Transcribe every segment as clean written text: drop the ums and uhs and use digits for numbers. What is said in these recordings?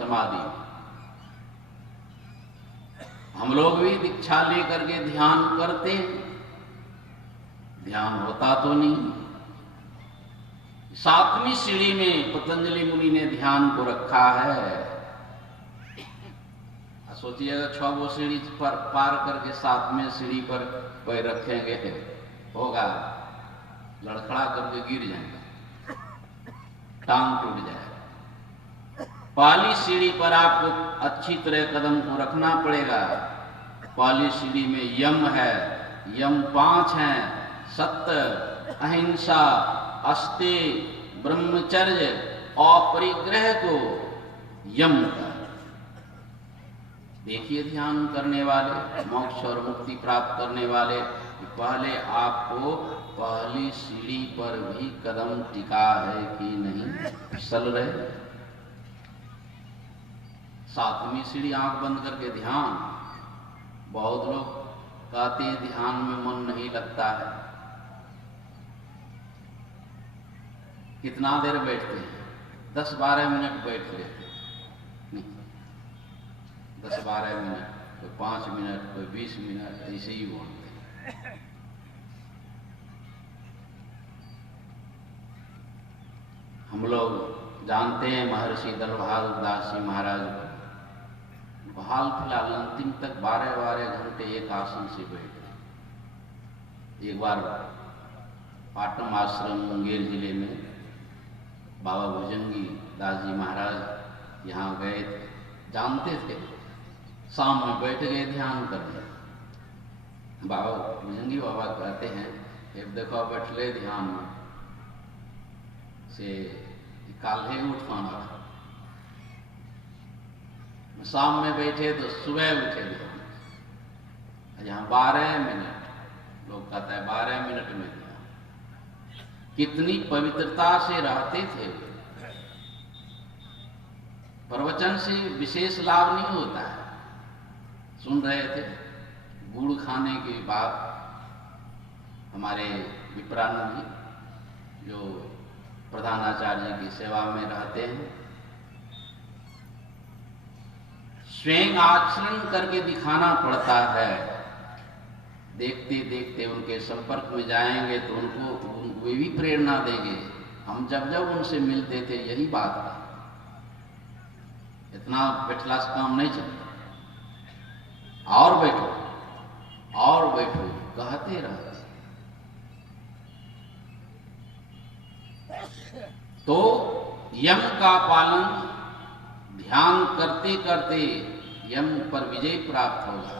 समाधि। हम लोग भी दीक्षा लेकर के ध्यान करते, ध्यान होता तो नहीं। 7वीं सीढ़ी में पतंजलि मुनि ने ध्यान को रखा है। सोचिएगा 6 वो सीढ़ी पर पार करके 7वें सीढ़ी पर पैर रखेंगे, होगा लड़खड़ा करके गिर जाएगा, टांग टूट जाएगा। पहली सीढ़ी पर आपको अच्छी तरह कदम को रखना पड़ेगा। पहली सीढ़ी में यम है, यम 5 हैं: सत्य, अहिंसा, अस्तेय, ब्रह्मचर्य, अपरिग्रह को यम का। देखिए ध्यान करने वाले, मोक्ष और मुक्ति प्राप्त करने वाले, पहले आपको पहली सीढ़ी पर भी कदम टिका है कि नहीं, फिसल रहे। 7वीं सीढ़ी आंख बंद करके ध्यान। बहुत लोग कहते हैं ध्यान में मन नहीं लगता है। कितना देर बैठते हैं? 10-12 मिनट बैठ लेते हैं, 10-12 मिनट, कोई 5 मिनट, कोई 20 मिनट, ऐसे ही बोलते हैं। हम लोग जानते हैं महर्षि दलभाग जी महाराज को, हाल फिलहाल अंतिम तक 12-12 घंटे एक आसन से बैठे। एक बार पाटन आश्रम मुंगेर जिले में बाबा भुजंगी दास जी महाराज यहाँ गए थे, जानते थे, शाम में बैठ गए ध्यान करने। बाबा भुजंगी बाबा कहते हैं, एक देखो बैठले ध्यान में से काल्हे उठवाना था। शाम में बैठे तो सुबह उठे ध्यान। यहाँ 12 मिनट, लोग कहता है 12 मिनट में ध्यान। कितनी पवित्रता से रहते थे। प्रवचन से विशेष लाभ नहीं होता है। सुन रहे थे, गुड़ खाने के बाद हमारे विप्रानंद जी जो प्रधानाचार्य की सेवा में रहते हैं, स्वयं आचरण करके दिखाना पड़ता है। देखते देखते उनके संपर्क में जाएंगे तो उनको वे भी प्रेरणा देंगे। हम जब जब उनसे मिलते थे यही बात था, इतना बैठला से काम नहीं चलता, और बैठो कहते रहते। तो यम का पालन ध्यान करते करते यम पर विजय प्राप्त होगा।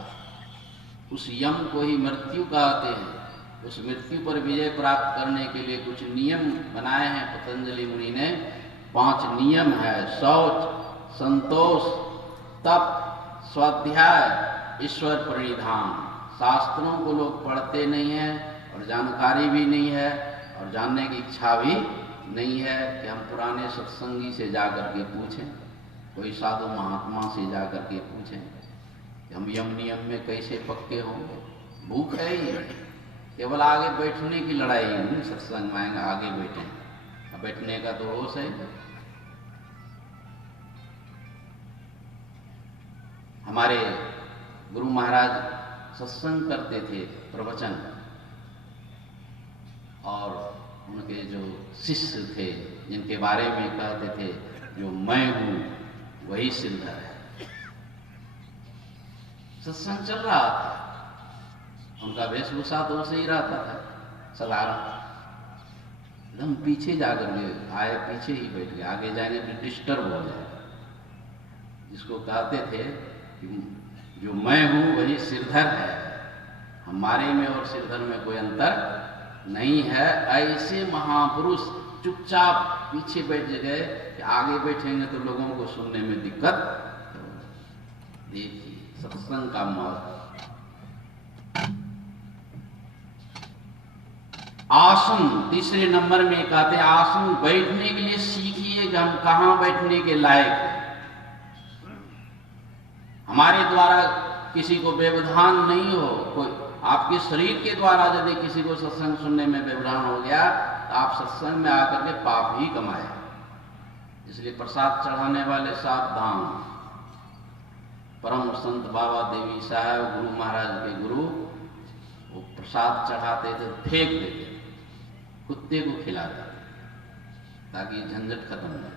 उस यम को ही मृत्यु कहते हैं। उस मृत्यु पर विजय प्राप्त करने के लिए कुछ नियम बनाए हैं पतंजलि मुनि ने। 5 नियम है: शौच, संतोष, तप, स्वाध्याय, ईश्वर प्रणिधान। शास्त्रों को लोग पढ़ते नहीं हैं और जानकारी भी नहीं है और जानने की इच्छा भी नहीं है कि हम पुराने सत्संगी से जाकर के पूछें, कोई साधु महात्मा से जाकर के पूछें कि हम यम नियम में कैसे पक्के होंगे। भूख है ही, केवल आगे बैठने की लड़ाई है। सत्संग में आगे बैठे, बैठने का तो होश है। हमारे गुरु महाराज सत्संग करते थे, प्रवचन, और उनके जो शिष्य थे जिनके बारे में कहते थे जो मैं हूं वही सिद्ध है। सत्संग चल रहा था, उनका वेशभूषा तो सही रहता था, साधारण। एकदम पीछे जाकर के आए, पीछे ही बैठ गए, आगे जाएंगे तो डिस्टर्ब हो जाए। जिसको कहते थे कि जो मैं हूं वही सिरधर है, हमारे में और सिरधर में कोई अंतर नहीं है। ऐसे महापुरुष चुपचाप पीछे बैठ गए कि आगे बैठेंगे तो लोगों को सुनने में दिक्कत। देखिए सत्संग का महत्व। आसन तीसरे नंबर में कहते हैं, आसन बैठने के लिए सीखिए कि हम कहां बैठने के लायक हैं। हमारे द्वारा किसी को व्यवधान नहीं हो, कोई आपके शरीर के द्वारा यदि किसी को सत्संग सुनने में व्यवधान हो गया तो आप सत्संग में आकर के पाप ही कमाए। इसलिए प्रसाद चढ़ाने वाले सावधान। परम संत बाबा देवी साहब गुरु महाराज के गुरु, वो प्रसाद चढ़ाते थे फेंक देते, कुत्ते को खिलाते ताकि झंझट खत्म हो।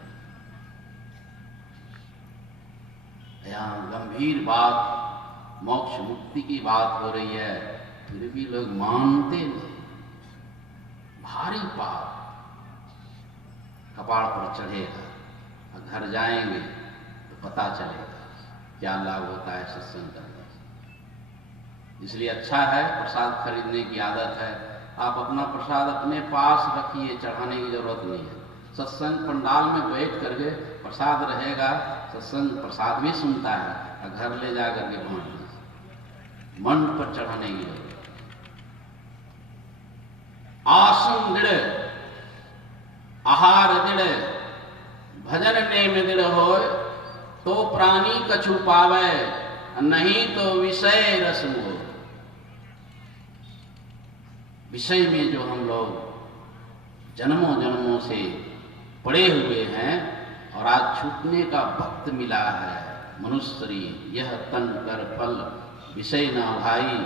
यहाँ गंभीर बात, मोक्ष मुक्ति की बात हो रही है, फिर भी लोग मानते नहीं। भारी पाप कपाड़ पर चढ़ेगा और घर जाएंगे तो पता चलेगा क्या लाभ होता है सत्संग करने से। इसलिए अच्छा है, प्रसाद खरीदने की आदत है, आप अपना प्रसाद अपने पास रखिए, चढ़ाने की जरूरत नहीं है। सत्संग पंडाल में बैठ करके प्रसाद रहेगा, सत्संग प्रसाद भी सुनता है और घर ले जा करके बांट दीजिए, मन पर चढ़ाने की जरूरत। आसन दृढ़ आहार दृढ़, भजन नेम दृढ़ हो तो प्राणी कछु पावे, नहीं तो विषय रस मोह। विषय में जो हम लोग जन्मों जन्मों से पड़े हुए हैं और आज छूटने का वक्त मिला है, मनुष्य शरीर यह तन कर फल विषय न भाई,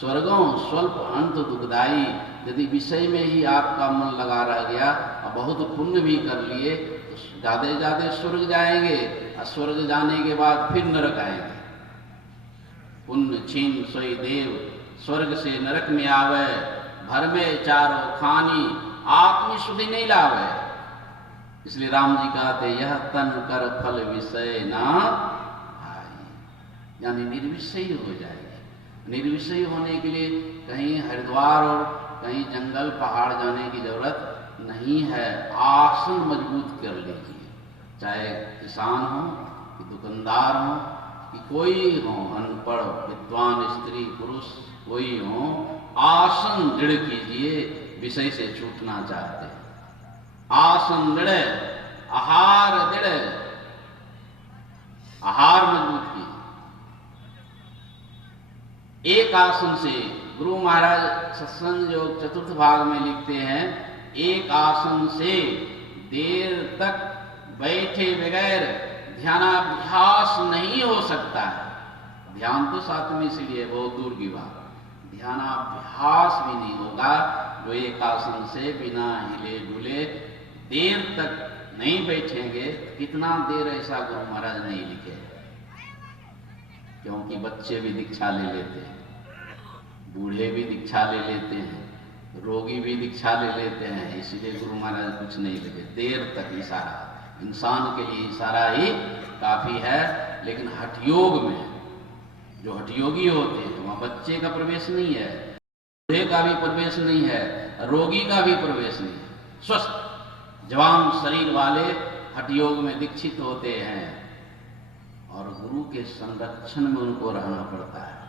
स्वर्गों स्वल्प अंत दुखदाई। यदि विषय में ही आपका मन लगा रह गया और बहुत पुण्य भी कर लिए तो ज्यादा ज्यादा स्वर्ग जाएंगे, और स्वर्ग जाने के बाद फिर नरक आएंगे। पुण्य छीन सोई देव, स्वर्ग से नरक में आवे, भर में चारों खानी, आत्मी शुद्धि नहीं लावे। इसलिए राम जी कहते यह तन कर फल विषय ना भाई, यानी निर्विषयी हो जाएगी। निर्विषयी होने के लिए कहीं हरिद्वार और कहीं जंगल पहाड़ जाने की जरूरत नहीं है। आसन मजबूत कर लीजिए, चाहे किसान हो कि दुकानदार हो कि कोई हो, अनपढ़ विद्वान स्त्री पुरुष कोई हो, आसन दृढ़ कीजिए। विषय से छूटना चाहते हैं, आसन दृढ़ आहार दृढ़, आहार मजबूत कीजिए। एक आसन से गुरु महाराज सत्संग योग चतुर्थ भाग में लिखते हैं, एक आसन से देर तक बैठे बगैर ध्यानाभ्यास नहीं हो सकता है। ध्यान तो सातवीं सीढ़ी है, बहुत दूर की बात, ध्यानाभ्यास भी नहीं होगा जो एक आसन से बिना हिले डुले देर तक नहीं बैठेंगे। कितना देर ऐसा गुरु महाराज नहीं लिखे, क्योंकि बच्चे भी दीक्षा ले लेते हैं, बूढ़े भी दीक्षा ले लेते हैं, रोगी भी दीक्षा ले लेते हैं, इसलिए गुरु महाराज कुछ नहीं लिखे। देर तक इशारा, इंसान के लिए इशारा ही काफी है। लेकिन हठयोग में जो हठयोगी होते हैं वहां बच्चे का प्रवेश नहीं है, बूढ़े का भी प्रवेश नहीं है, रोगी का भी प्रवेश नहीं है। स्वस्थ जवान शरीर वाले हठयोग में दीक्षित होते हैं और गुरु के संरक्षण में उनको रहना पड़ता है।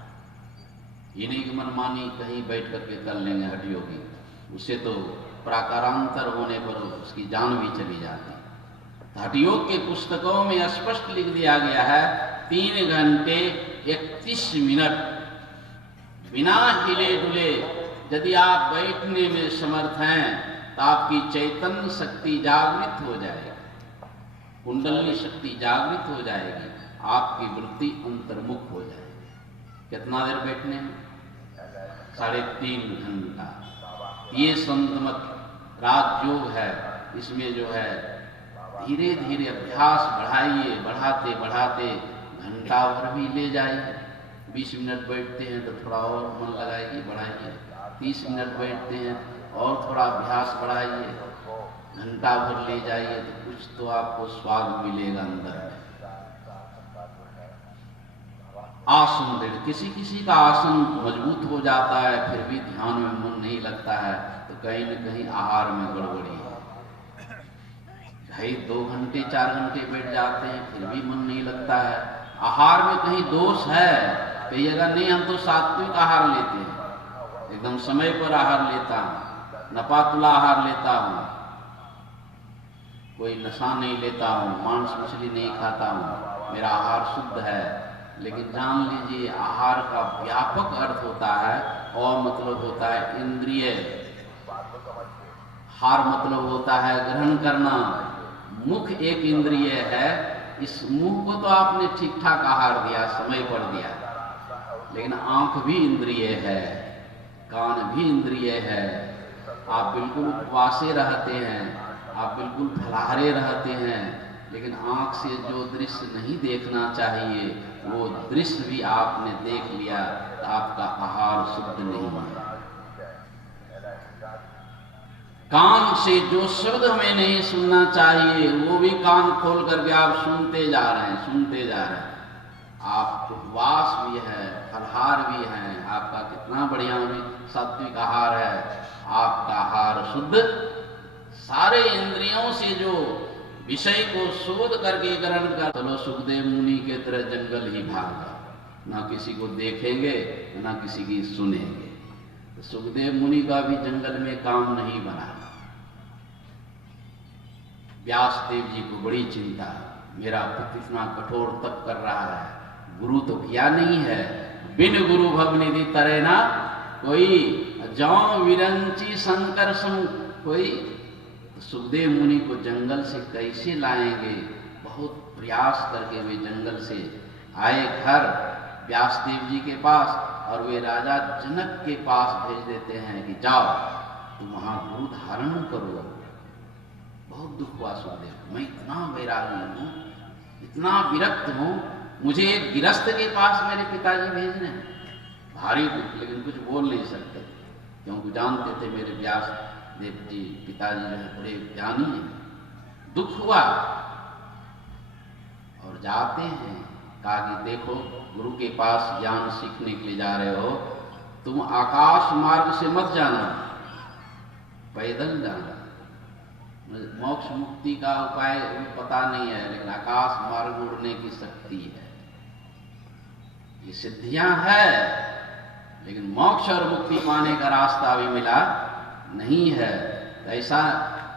ये नहीं कि मनमानी कहीं बैठ करके कर लेंगे हठयोगी, उससे तो प्राकारांतर होने पर उसकी जान भी चली जाती है। हठयोग के पुस्तकों में स्पष्ट लिख दिया गया है 3 घंटे 31 मिनट बिना हिले डुले यदि आप बैठने में समर्थ हैं तो आपकी चैतन्य शक्ति जागृत हो जाएगी, कुंडली शक्ति जागृत हो जाएगी, आपकी वृत्ति अंतर्मुख हो जाएगी। कितना देर बैठने में? 3.5 घंटा। ये संतमत राजयोग है, इसमें जो है धीरे धीरे अभ्यास बढ़ाइए, बढ़ाते बढ़ाते घंटा भर भी ले जाइए। 20 मिनट बैठते हैं तो थोड़ा और मन लगाइए, बढ़ाइए। 30 मिनट बैठते हैं और थोड़ा अभ्यास बढ़ाइए, घंटा भर ले जाइए तो कुछ तो आपको स्वाद मिलेगा अंदर में। आसन दृढ़, किसी किसी का आसन मजबूत हो जाता है फिर भी ध्यान में मन नहीं लगता है, तो कहीं न कहीं आहार में गड़बड़ी है। भाई 2 घंटे 4 घंटे बैठ जाते हैं फिर भी मन नहीं लगता है, आहार में कहीं दोष है। कहिएगा नहीं हम तो सात्विक आहार लेते हैं, एकदम समय पर आहार लेता हूँ, नपातुला आहार लेता हूँ, कोई नशा नहीं लेता हूँ, मांस मछली नहीं खाता हूँ, मेरा आहार शुद्ध है। लेकिन जान लीजिए आहार का व्यापक अर्थ होता है, और मतलब होता है इंद्रिय, हार मतलब होता है ग्रहण करना, मुख एक इंद्रिय है, इस मुंह को तो आपने ठीक ठाक आहार दिया, समय पर दिया, लेकिन आंख भी इंद्रिय है, कान भी इंद्रिय है। आप बिल्कुल उपवासे रहते हैं, आप बिल्कुल फलाहारे रहते हैं, लेकिन आंख से जो दृश्य नहीं देखना चाहिए वो दृश्य भी आपने देख लिया, तो आपका आहार शुद्ध नहीं है। कान से जो शब्द हमें नहीं सुनना चाहिए वो भी कान खोल करके आप सुनते जा रहे हैं, सुनते जा रहे हैं। आप उपवास भी है, फलहार भी है, आपका कितना बढ़िया भी सात्विक आहार है, आपका आहार शुद्ध, सारे इंद्रियों से जो विषय को शोध करके ग्रहण कर। चलो सुखदेव मुनि के तरह जंगल ही भागा, ना किसी को देखेंगे ना किसी की सुनेंगे। तो सुखदेव मुनि का भी जंगल में काम नहीं बना। व्यासदेव जी को बड़ी चिंता, मेरा पुत्र इतना कठोर तप कर रहा है, गुरु तो किया नहीं है, बिन गुरु भव निधि तरे ना कोई, जाऊं विरंची शंकर सम कोई। तो सुखदेव मुनि को जंगल से कैसे लाएंगे, बहुत प्रयास करके वे जंगल से आए घर व्यासदेव जी के पास, और वे राजा जनक के पास भेज देते हैं कि जाओ तुम वहां गुरु धारण करो। बहुत दुख हुआ सुखदेव, मैं इतना वैरागी हूं, इतना विरक्त हूं, मुझे एक गिरस्थ के पास मेरे पिताजी भेज रहे हैं, भारी दुख, लेकिन कुछ बोल नहीं सकते क्योंकि जानते थे मेरे व्यास देव जी पिताजी जो है बड़े ज्ञानी हैं। दुख हुआ और जाते हैं, कहा कि देखो गुरु के पास ज्ञान सीखने के लिए जा रहे हो, तुम आकाश मार्ग से मत जाना, पैदल जाना। मोक्ष मुक्ति का उपाय पता नहीं है, लेकिन आकाश मार्ग उड़ने की शक्ति है, ये सिद्धियां है, लेकिन मोक्ष और मुक्ति पाने का रास्ता अभी मिला नहीं है। तो ऐसा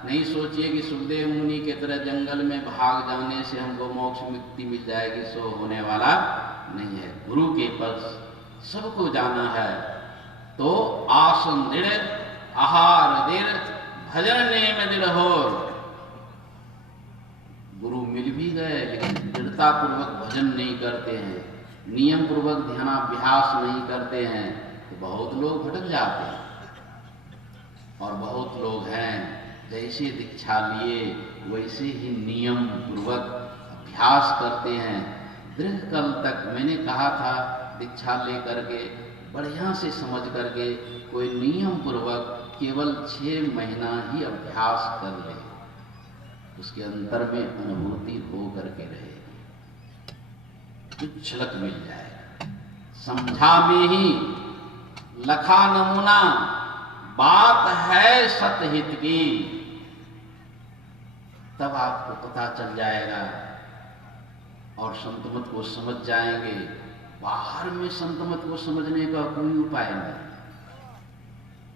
नहीं सोचिए कि सुखदेव मुनि के तरह जंगल में भाग जाने से हमको मोक्ष मुक्ति मिल जाएगी, सो होने वाला नहीं है। गुरु के पास सबको जाना है, तो आसन दृढ़, आहार दृढ़, भजन नेम दृढ़ हो। गुरु मिल भी गए लेकिन दृढ़ता पूर्वक भजन नहीं करते हैं, नियम पूर्वक ध्यानाभ्यास नहीं करते हैं, तो बहुत लोग भटक जाते हैं। और बहुत लोग हैं जैसे दीक्षा लिए वैसे ही नियम पूर्वक अभ्यास करते हैं। दृढ़ कल तक मैंने कहा था, दीक्षा लेकर के बढ़िया से समझ करके कोई नियम पूर्वक केवल 6 महीना ही अभ्यास कर ले, उसके अंतर में अनुभूति हो करके रहेगी, कुछ झलक मिल जाएगा। समझा में ही लखा नमूना, बात है सतहित की, तब आपको पता चल जाएगा और संतमत को समझ जाएंगे। बाहर में संतमत को समझने का कोई उपाय नहीं।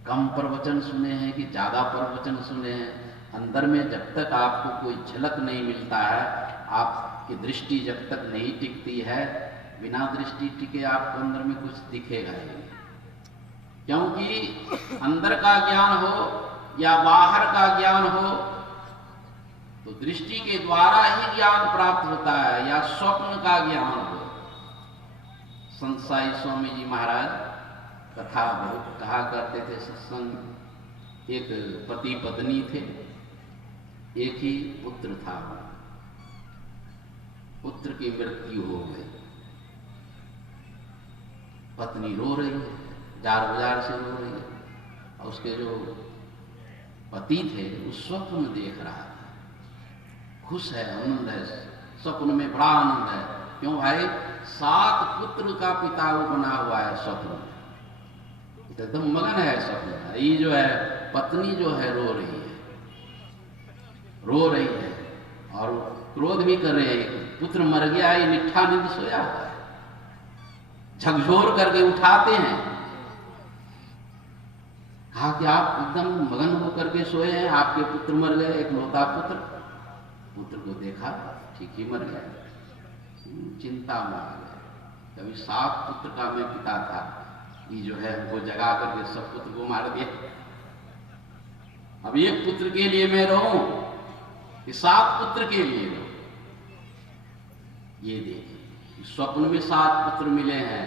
कम प्रवचन सुने हैं कि ज्यादा प्रवचन सुने हैं, अंदर में जब तक आपको कोई झलक नहीं मिलता है, आपकी दृष्टि जब तक नहीं टिकती है, बिना दृष्टि टिके आपको अंदर में कुछ दिखेगा ही नहीं। क्योंकि अंदर का ज्ञान हो या बाहर का ज्ञान हो, तो दृष्टि के द्वारा ही ज्ञान प्राप्त होता है, या स्वप्न का ज्ञान हो। संत साई स्वामी जी महाराज कथा बहुत कहा करते थे सत्संग। एक पति पत्नी थे, एक ही पुत्र था, पुत्र की मृत्यु हो गई, पत्नी रो रही है, जार बाजार से रो रही है, और उसके जो पति थे उस स्वप्न देख रहा था, खुश है, आनंद है, स्वप्न में बड़ा आनंद है। क्यों भाई? 7 पुत्र का पिता वो बना हुआ है स्वप्न में, एकदम मगन है स्वप्न। ये जो है पत्नी जो है रो रही है, रो रही है और क्रोध भी कर रही है, पुत्र मर गया, ये निठा नींद सोया हुआ है। झकझोर करके उठाते हैं, कहा कि आप एकदम मगन होकर के सोए हैं, आपके पुत्र मर गए, एक लौता पुत्र। पुत्र को देखा ठीक ही मर गया, चिंता में आ गया। कभी 7 पुत्र का मैं पिता था, ये जो है हमको जगा करके सब पुत्र को मार दिया। अब एक पुत्र के लिए मैं रहूं, कि 7 पुत्र के लिए लो। ये देखिए, स्वप्न में 7 पुत्र मिले हैं,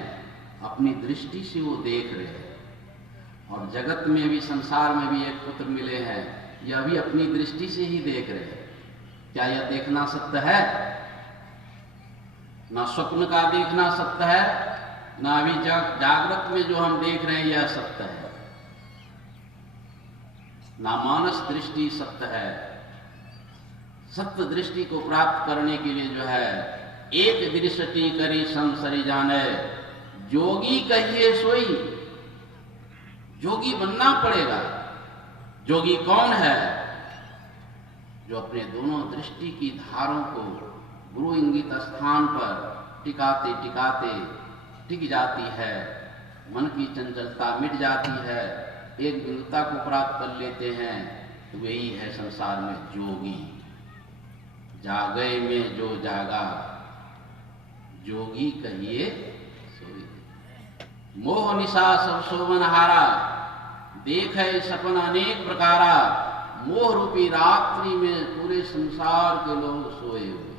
अपनी दृष्टि से वो देख रहे हैं। और जगत में भी, संसार में भी 1 पुत्र मिले हैं, यह भी अपनी दृष्टि से ही देख रहे हैं। क्या यह देखना सत्य है? ना स्वप्न का देखना सत्य है, ना अभी जागृत में जो हम देख रहे हैं यह सत्य है। ना मानस दृष्टि सत्य है। सत्य दृष्टि को प्राप्त करने के लिए जो है, एक दृष्टि करी संसरी जाने, जोगी कहिए सोई। जोगी बनना पड़ेगा। जोगी कौन है? जो अपने दोनों दृष्टि की धारों को गुरु इंगित स्थान पर टिकाते टिकाते टिक जाती है, मन की चंचलता मिट जाती है, एक बिंदुता को प्राप्त कर लेते हैं, तो वही है संसार में जोगी। जागे में जो जागा, जोगी कहिए सोई। मोह निशा सब शोभन हारा, देखे सपन अनेक प्रकारा। मोह रूपी रात्रि में पूरे संसार के लोग सोए हुए,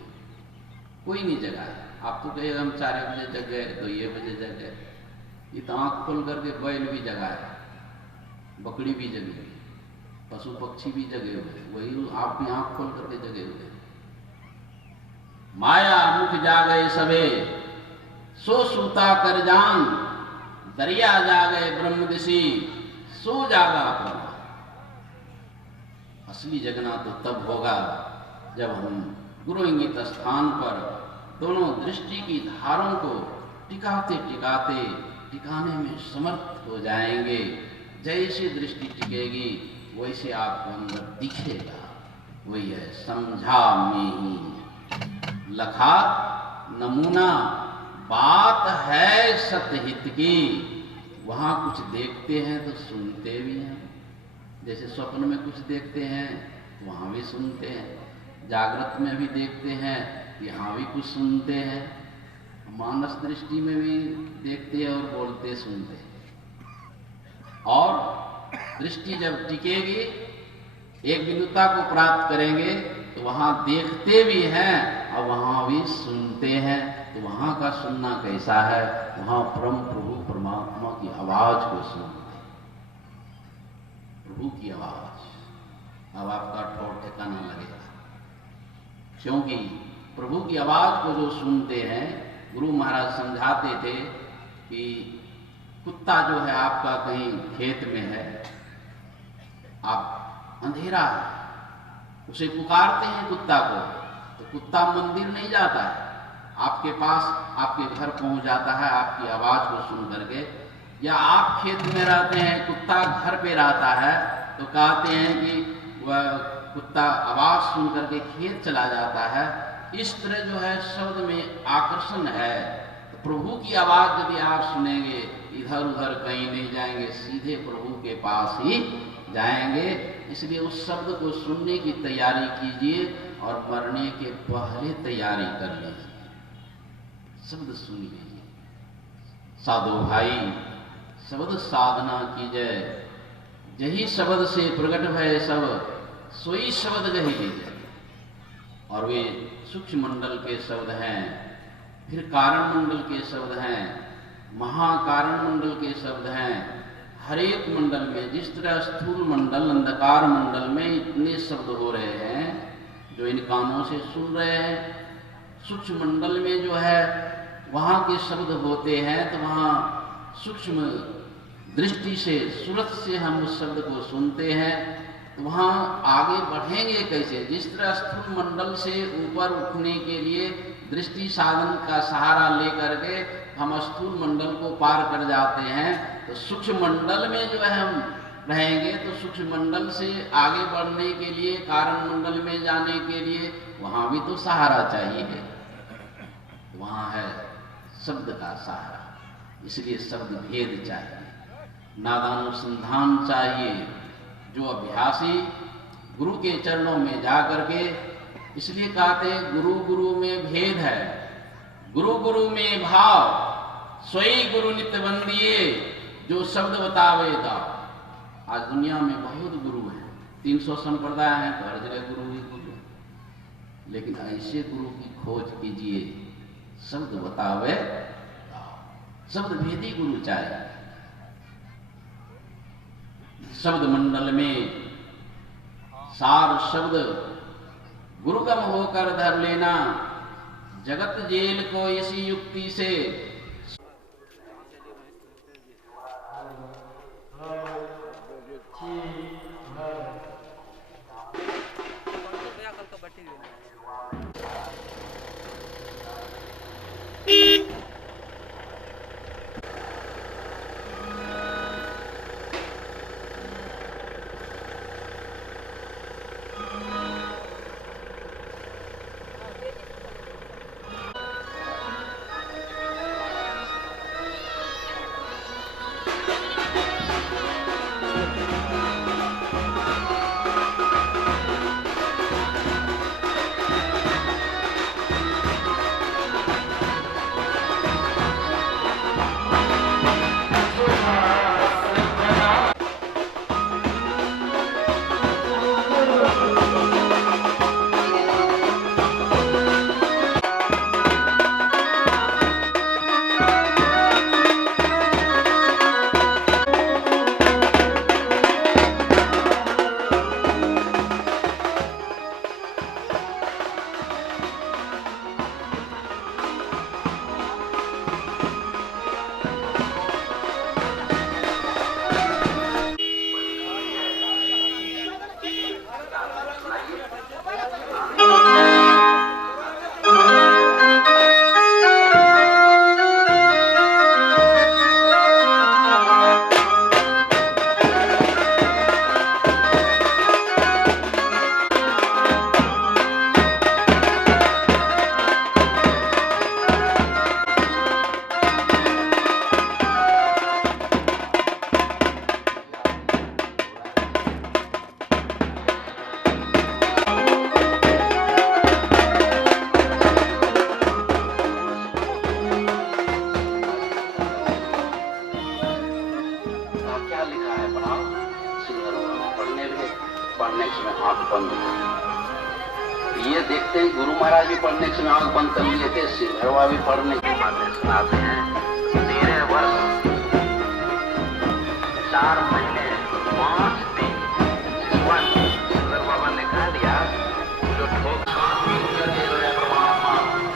कोई नहीं जगा है। आप तो कहे हम 4 बजे जग गए, 2 बजे जग गए। ये तो आंख खोल करके बैल भी जगा है, बकरी भी जगी हुई, पशु पक्षी भी जगे हुए, वही आप भी आंख खोल करके जगे हुए। माया मुख जागे सबे, सो सूता कर जान। दरिया जागे ब्रह्म दिशी, सो जागा अपना। असली जगना तो तब होगा जब हम गुरु इंगित स्थान पर दोनों दृष्टि की धारों को टिकाते टिकाते टिकाने में समर्थ हो जाएंगे। जैसी दृष्टि टिकेगी वैसे आपको अंदर दिखेगा। वही है समझा में ही लखा नमूना, बात है सतहित की। वहां कुछ देखते हैं तो सुनते भी हैं। जैसे स्वप्न में कुछ देखते हैं, वहां भी सुनते हैं। जागृत में भी देखते हैं, यहाँ भी कुछ सुनते हैं। मानस दृष्टि में भी देखते हैं और बोलते सुनते हैं। और दृष्टि जब टिकेगी, एक बिंदुता को प्राप्त करेंगे, तो वहां देखते भी हैं और वहां भी सुनते हैं। तो वहां का सुनना कैसा है? वहां परम प्रभु परमात्मा की आवाज को सुनते, प्रभु की आवाज। अब आपका ठोर ठिकाना लगेगा, क्योंकि प्रभु की आवाज को जो सुनते हैं, गुरु महाराज समझाते थे कि कुत्ता जो है आपका कहीं खेत में है, आप अंधेरा है, उसे पुकारते हैं कुत्ता को, तो कुत्ता मंदिर नहीं जाता है, आपके पास आपके घर पहुंच जाता है आपकी आवाज को सुन करके। या आप खेत में रहते हैं, कुत्ता घर पे रहता है, तो कहते हैं कि वह कुत्ता आवाज सुन करके खेत चला जाता है। इस तरह जो है शब्द में आकर्षण है। तो प्रभु की आवाज यदि आप सुनेंगे, इधर उधर कहीं नहीं जाएंगे, सीधे प्रभु के पास ही जाएंगे। इसलिए उस शब्द को सुनने की तैयारी कीजिए और मरने के पहले तैयारी कर लीजिए। शब्द सुन लीजिए। साधु भाई शब्द साधना कीजिए, यही शब्द से प्रकट भय सब, सोई शब्द कही लीजिए। और वे सूक्ष्म मंडल के शब्द हैं, फिर कारण मंडल के शब्द हैं, महाकारण मंडल के शब्द हैं। हर एक मंडल में, जिस तरह स्थूल मंडल अंधकार मंडल में इतने शब्द हो रहे हैं जो इन कानों से सुन रहे हैं, सूक्ष्म मंडल में जो है वहाँ के शब्द होते हैं, तो वहाँ सूक्ष्म दृष्टि से, सूरत से हम उस शब्द को सुनते हैं। तो वहाँ आगे बढ़ेंगे कैसे? जिस तरह स्थूल मंडल से ऊपर उठने के लिए दृष्टि साधन का सहारा लेकर के हम स्थूल मंडल को पार कर जाते हैं, तो सूक्ष्म मंडल में जो है हम रहेंगे, तो सूक्ष्म मंडल से आगे बढ़ने के लिए, कारण मंडल में जाने के लिए वहाँ भी तो सहारा चाहिए। वहाँ है शब्द का सहारा। इसलिए शब्द भेद चाहिए, नादानुसंधान चाहिए। जो अभ्यासी गुरु के चरणों में जा करके, इसलिए कहते हैं गुरु गुरु में भेद है, गुरु गुरु में भाव, सोई गुरु नित्य बंदिए, जो शब्द बतावे ता। आज दुनिया में बहुत गुरु हैं, 300 संप्रदाय हैं, तो हर जगह गुरु ही गुरु। लेकिन ऐसे गुरु की खोज कीजिए, शब्द बतावे, शब्द भेदी गुरु चाहे। शब्द मंडल में सार शब्द गुरुगम होकर धर लेना, जगत जेल को इसी युक्ति से। पढ़ने के समय आंख बंद थी। ये देखते हैं गुरु महाराज भी पढ़ने के समय आंख बंद कर लिए थे, सिंहरवा भी पढ़ने की बातें सुनाते हैं। 13 वर्ष 4 महीने 5 दिन सिंहर बाबा ने कह दिया जो ठोक परमात्मा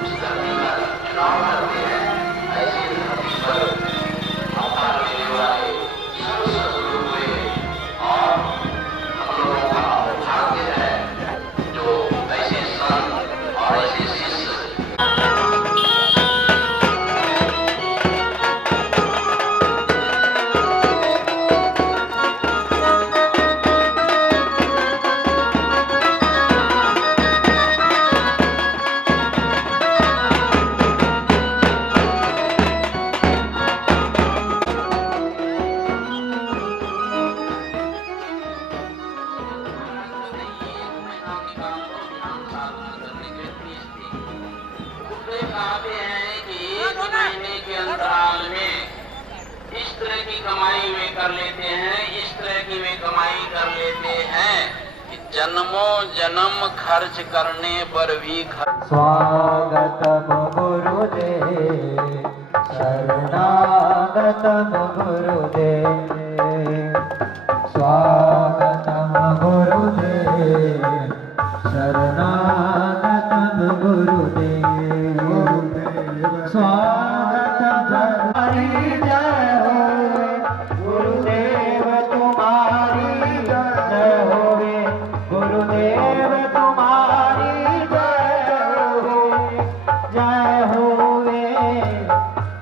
इस धरती पर चुनाव करते हैं, ऐसी धरती पर अवतार लेने वाले सदगुरु हुए और हम लोगों का भाग्य है जो ऐसे संत और ऐसे शिष्य। कमाई वे कर लेते हैं, इस तरह की वे कमाई कर लेते हैं कि जन्मों जन्म खर्च करने पर भी स्वागतम गुरुदेव शरणागतम गुरुदेव, स्वागतम गुरुदेव शरणागतम गुरुदेव, स्वागतम हरि जय हो गुरुदेव तुम्हारी जय होवे, गुरुदेव तुम्हारी जय होवे, जय होवे,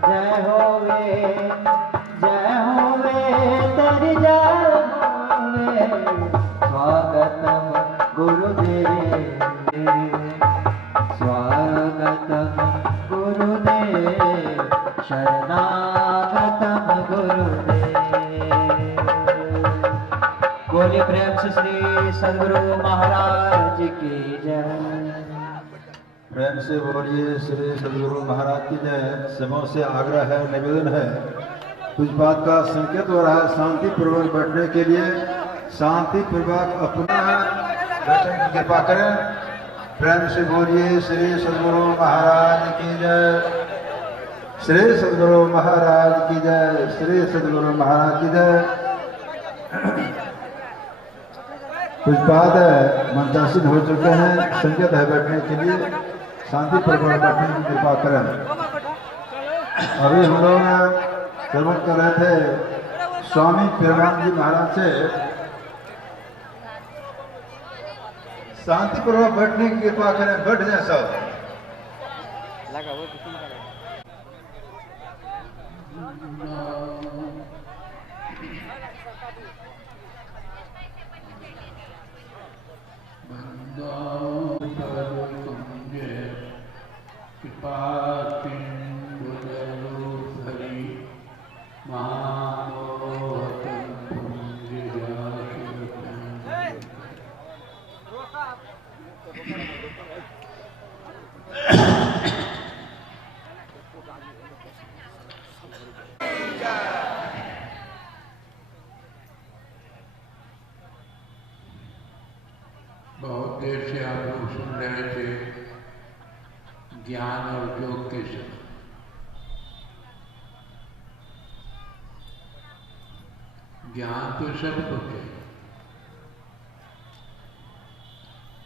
जय होवे तेरी जय होवे, स्वागतम गुरुदेव, स्वागतम गुरुदेव शरणागतम गुरुदेव। बोलिए प्रेम से श्री सद्गुरु महाराज की जय। प्रेम से बोलिए श्री सद्गुरु महाराज की जय। समों से आग्रह है, निवेदन है, कुछ बात का संकेत हो रहा है शांति पूर्वक बैठने के लिए। शांति पूर्वक अपना बैठने की कृपा करें। प्रेम से बोलिए श्री सद्गुरु महाराज की जय। श्री सद्गुरु महाराज की जय। श्री सद्गुरु महाराज की जय। कुछ बात है, मंत्रासीन हो चुके हैं, संकेत है बैठने के लिए, शांति प्रकरण बैठने की कृपा करें। अभी हम लोग श्रवण कर रहे थे स्वामी प्रेमानंद जी महाराज से, शांति पूर्वक बैठने की कृपा करें। बैठ जाए सब। बहुत देर से आप लोग सुन रहे थे ज्ञान और योग के शब्द। ज्ञान तो सबको चाहिए,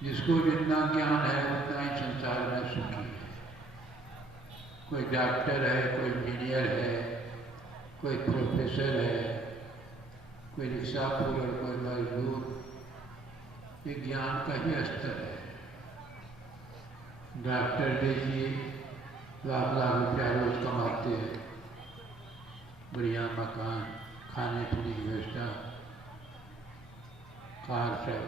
जिसको जितना ज्ञान है उतना ही संसार में सुखी है। कोई डॉक्टर है, कोई इंजीनियर है, कोई प्रोफेसर है, कोई रिक्शा पुरर, कोई मजदूर। ये ज्ञान का ही स्तर है। डॉक्टर देखिए लाख लाख रुपया रोज कमाते हैं, बढ़िया मकान, खाने पीने की व्यवस्था, कार सब।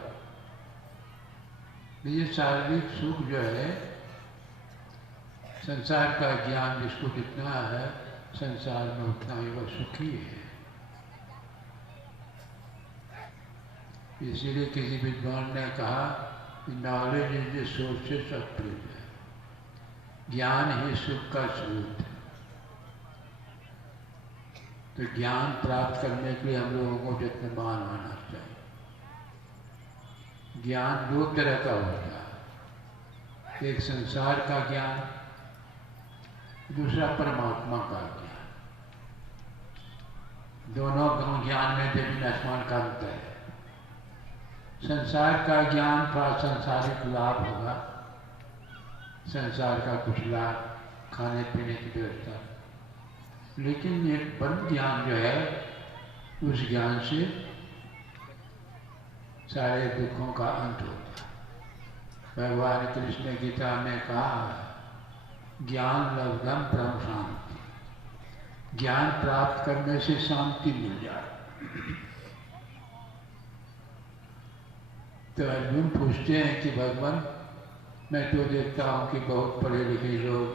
ये शारीरिक सुख जो है, संसार का ज्ञान जिसको जितना है संसार में उतना ही वह सुखी है। इसीलिए किसी विद्वान ने कहा कि knowledge is the sources of pleasure, ज्ञान ही सुख का स्रोत है। तो ज्ञान प्राप्त करने के लिए हम लोगों को यत्नवान होना चाहिए। ज्ञान दो तरह का होता है, एक संसार का ज्ञान, दूसरा परमात्मा का ज्ञान। दोनों ज्ञान में जमीन आसमान का अंतर है। संसार का ज्ञान थोड़ा संसारिक लाभ होगा, संसार का कुछ लाभ, खाने पीने की व्यवस्था, लेकिन एक परम ज्ञान जो है, उस ज्ञान से सारे दुखों का अंत होता है। भगवान कृष्ण ने गीता में कहा, ज्ञान लब्धम परम शांति, ज्ञान प्राप्त करने से शांति मिल जाए। तो अर्जुन पूछते हैं कि भगवान, मैं तो देखता हूँ कि बहुत पढ़े लिखे लोग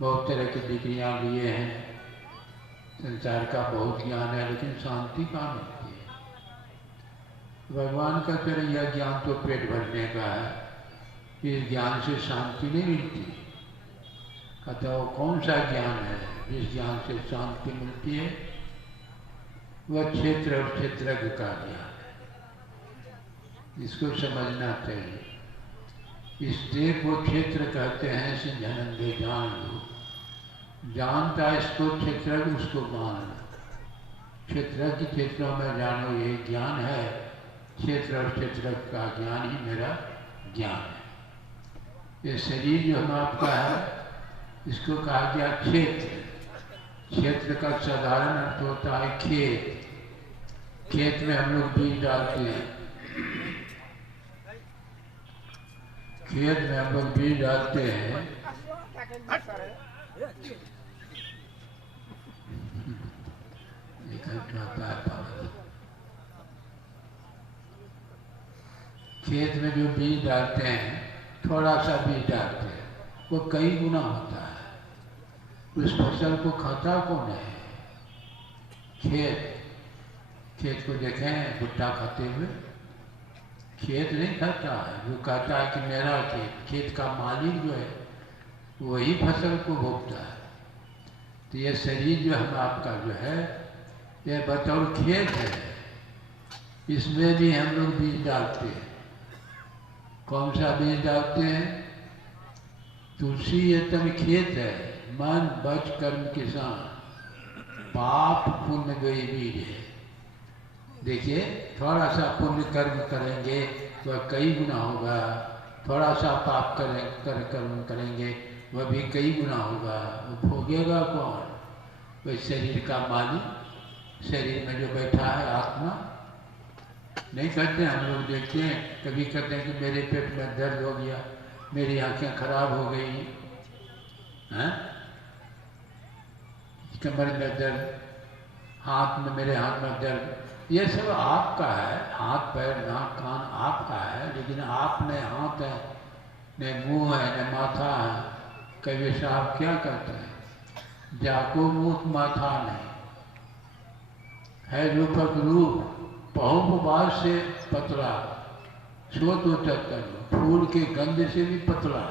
बहुत तरह की डिग्रियाँ लिए हैं, संसार का बहुत ज्ञान है, लेकिन शांति कहाँ मिलती है। भगवान का तेरा यह ज्ञान तो पेट भरने का है, इस ज्ञान से शांति नहीं मिलती। कहता वो कौन सा ज्ञान है जिस ज्ञान से शांति मिलती है? वह क्षेत्र और क्षेत्रज्ञ का ज्ञान है। इसको समझना चाहिए। इस देह को क्षेत्र कहते हैं, सिंहानंदे जान लो। जानता इसको क्षेत्रज्ञ, उसको मान लो। क्षेत्रज्ञ क्षेत्रों में जानो, ये ज्ञान है। क्षेत्र और क्षेत्रज्ञ का ज्ञान ही मेरा ज्ञान है। ये शरीर जो हम आपका है, इसको कहा गया क्षेत्र। क्षेत्र का साधारण अर्थ होता है खेत। खेत में हम लोग बीज डालते हैं, खेत में हम लोग बीज डालते हैं। खेत में जो बीज डालते हैं, थोड़ा सा बीज डालते हैं, वो कई गुना होता है। उस फसल को खाता कौन है? खेत। खेत को देखें भुट्टा खाते हुए, खेत नहीं खाता है। जो कहता है कि मेरा खेत, खेत का मालिक जो है वही फसल को भोगता है। तो ये शरीर जो हम आपका जो है, ये बतौर खेत है। इसमें भी हम लोग बीज डालते हैं। कौन सा बीज डालते हैं? तुलसी ये तन खेत है, मन बच कर्म किसान, पाप पुण्य दो ये बीज है। देखिए, थोड़ा सा पुण्य कर्म करेंगे तो कई गुना होगा, थोड़ा सा पाप कर्म करेंगे वह भी कई गुना होगा। वो भोगेगा कौन? वही शरीर का मालिक, शरीर में जो बैठा है आत्मा। नहीं कहते, हम लोग देखते हैं, कभी कहते हैं कि मेरे पेट में दर्द हो गया, मेरी आंखें खराब हो गई हैं, कमर में दर्द, हाथ में, मेरे हाथ में दर्द। ये सब आपका है, हाथ पैर नाक कान आपका है, लेकिन आप न हाथ है, न मुंह है, न माथा है। कभी साहब क्या कहते हैं? जाको मुँह माथा नहीं है, रूपक रूप पहुबार से पतला, सो तो कर फूल के गंध से भी पतला।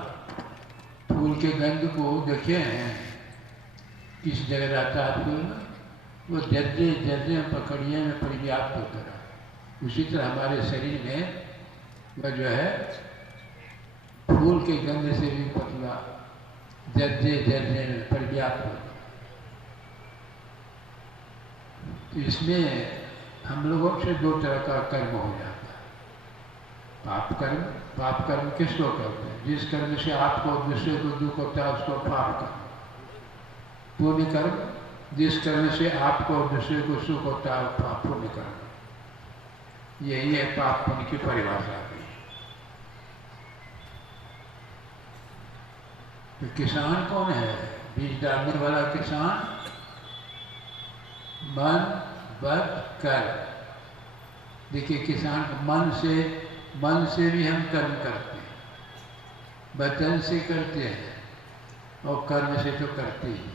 फूल के गंध को देखे हैं किस जगह रहता है फूल में? वो जर्रे जर्रे पकड़िए में परिव्याप्त होता है। उसी तरह हमारे शरीर में वह जो है फूल के गंध से भी पतला, जर्रे जर्रे में परिव्याप्त होता है। तो इसमें हम लोगों से दो तरह का कर्म हो जाता है। पाप कर्म, पाप कर्म किसको करते हैं? जिस कर्म से आपको दूसरे को दुख होता है उसको पाप कर्म। पुण्य कर्म, जिस कर्म से आपको दूसरे को सुख होता है पाप पुण्य कर्म। यही है पाप पुण्य की परिभाषा भी। तो किसान कौन है? बीज डालने वाला किसान मन बद कर। देखिए, किसान मन से भी हम कर्म करते हैं, वचन से करते हैं और कर्म से तो करते ही।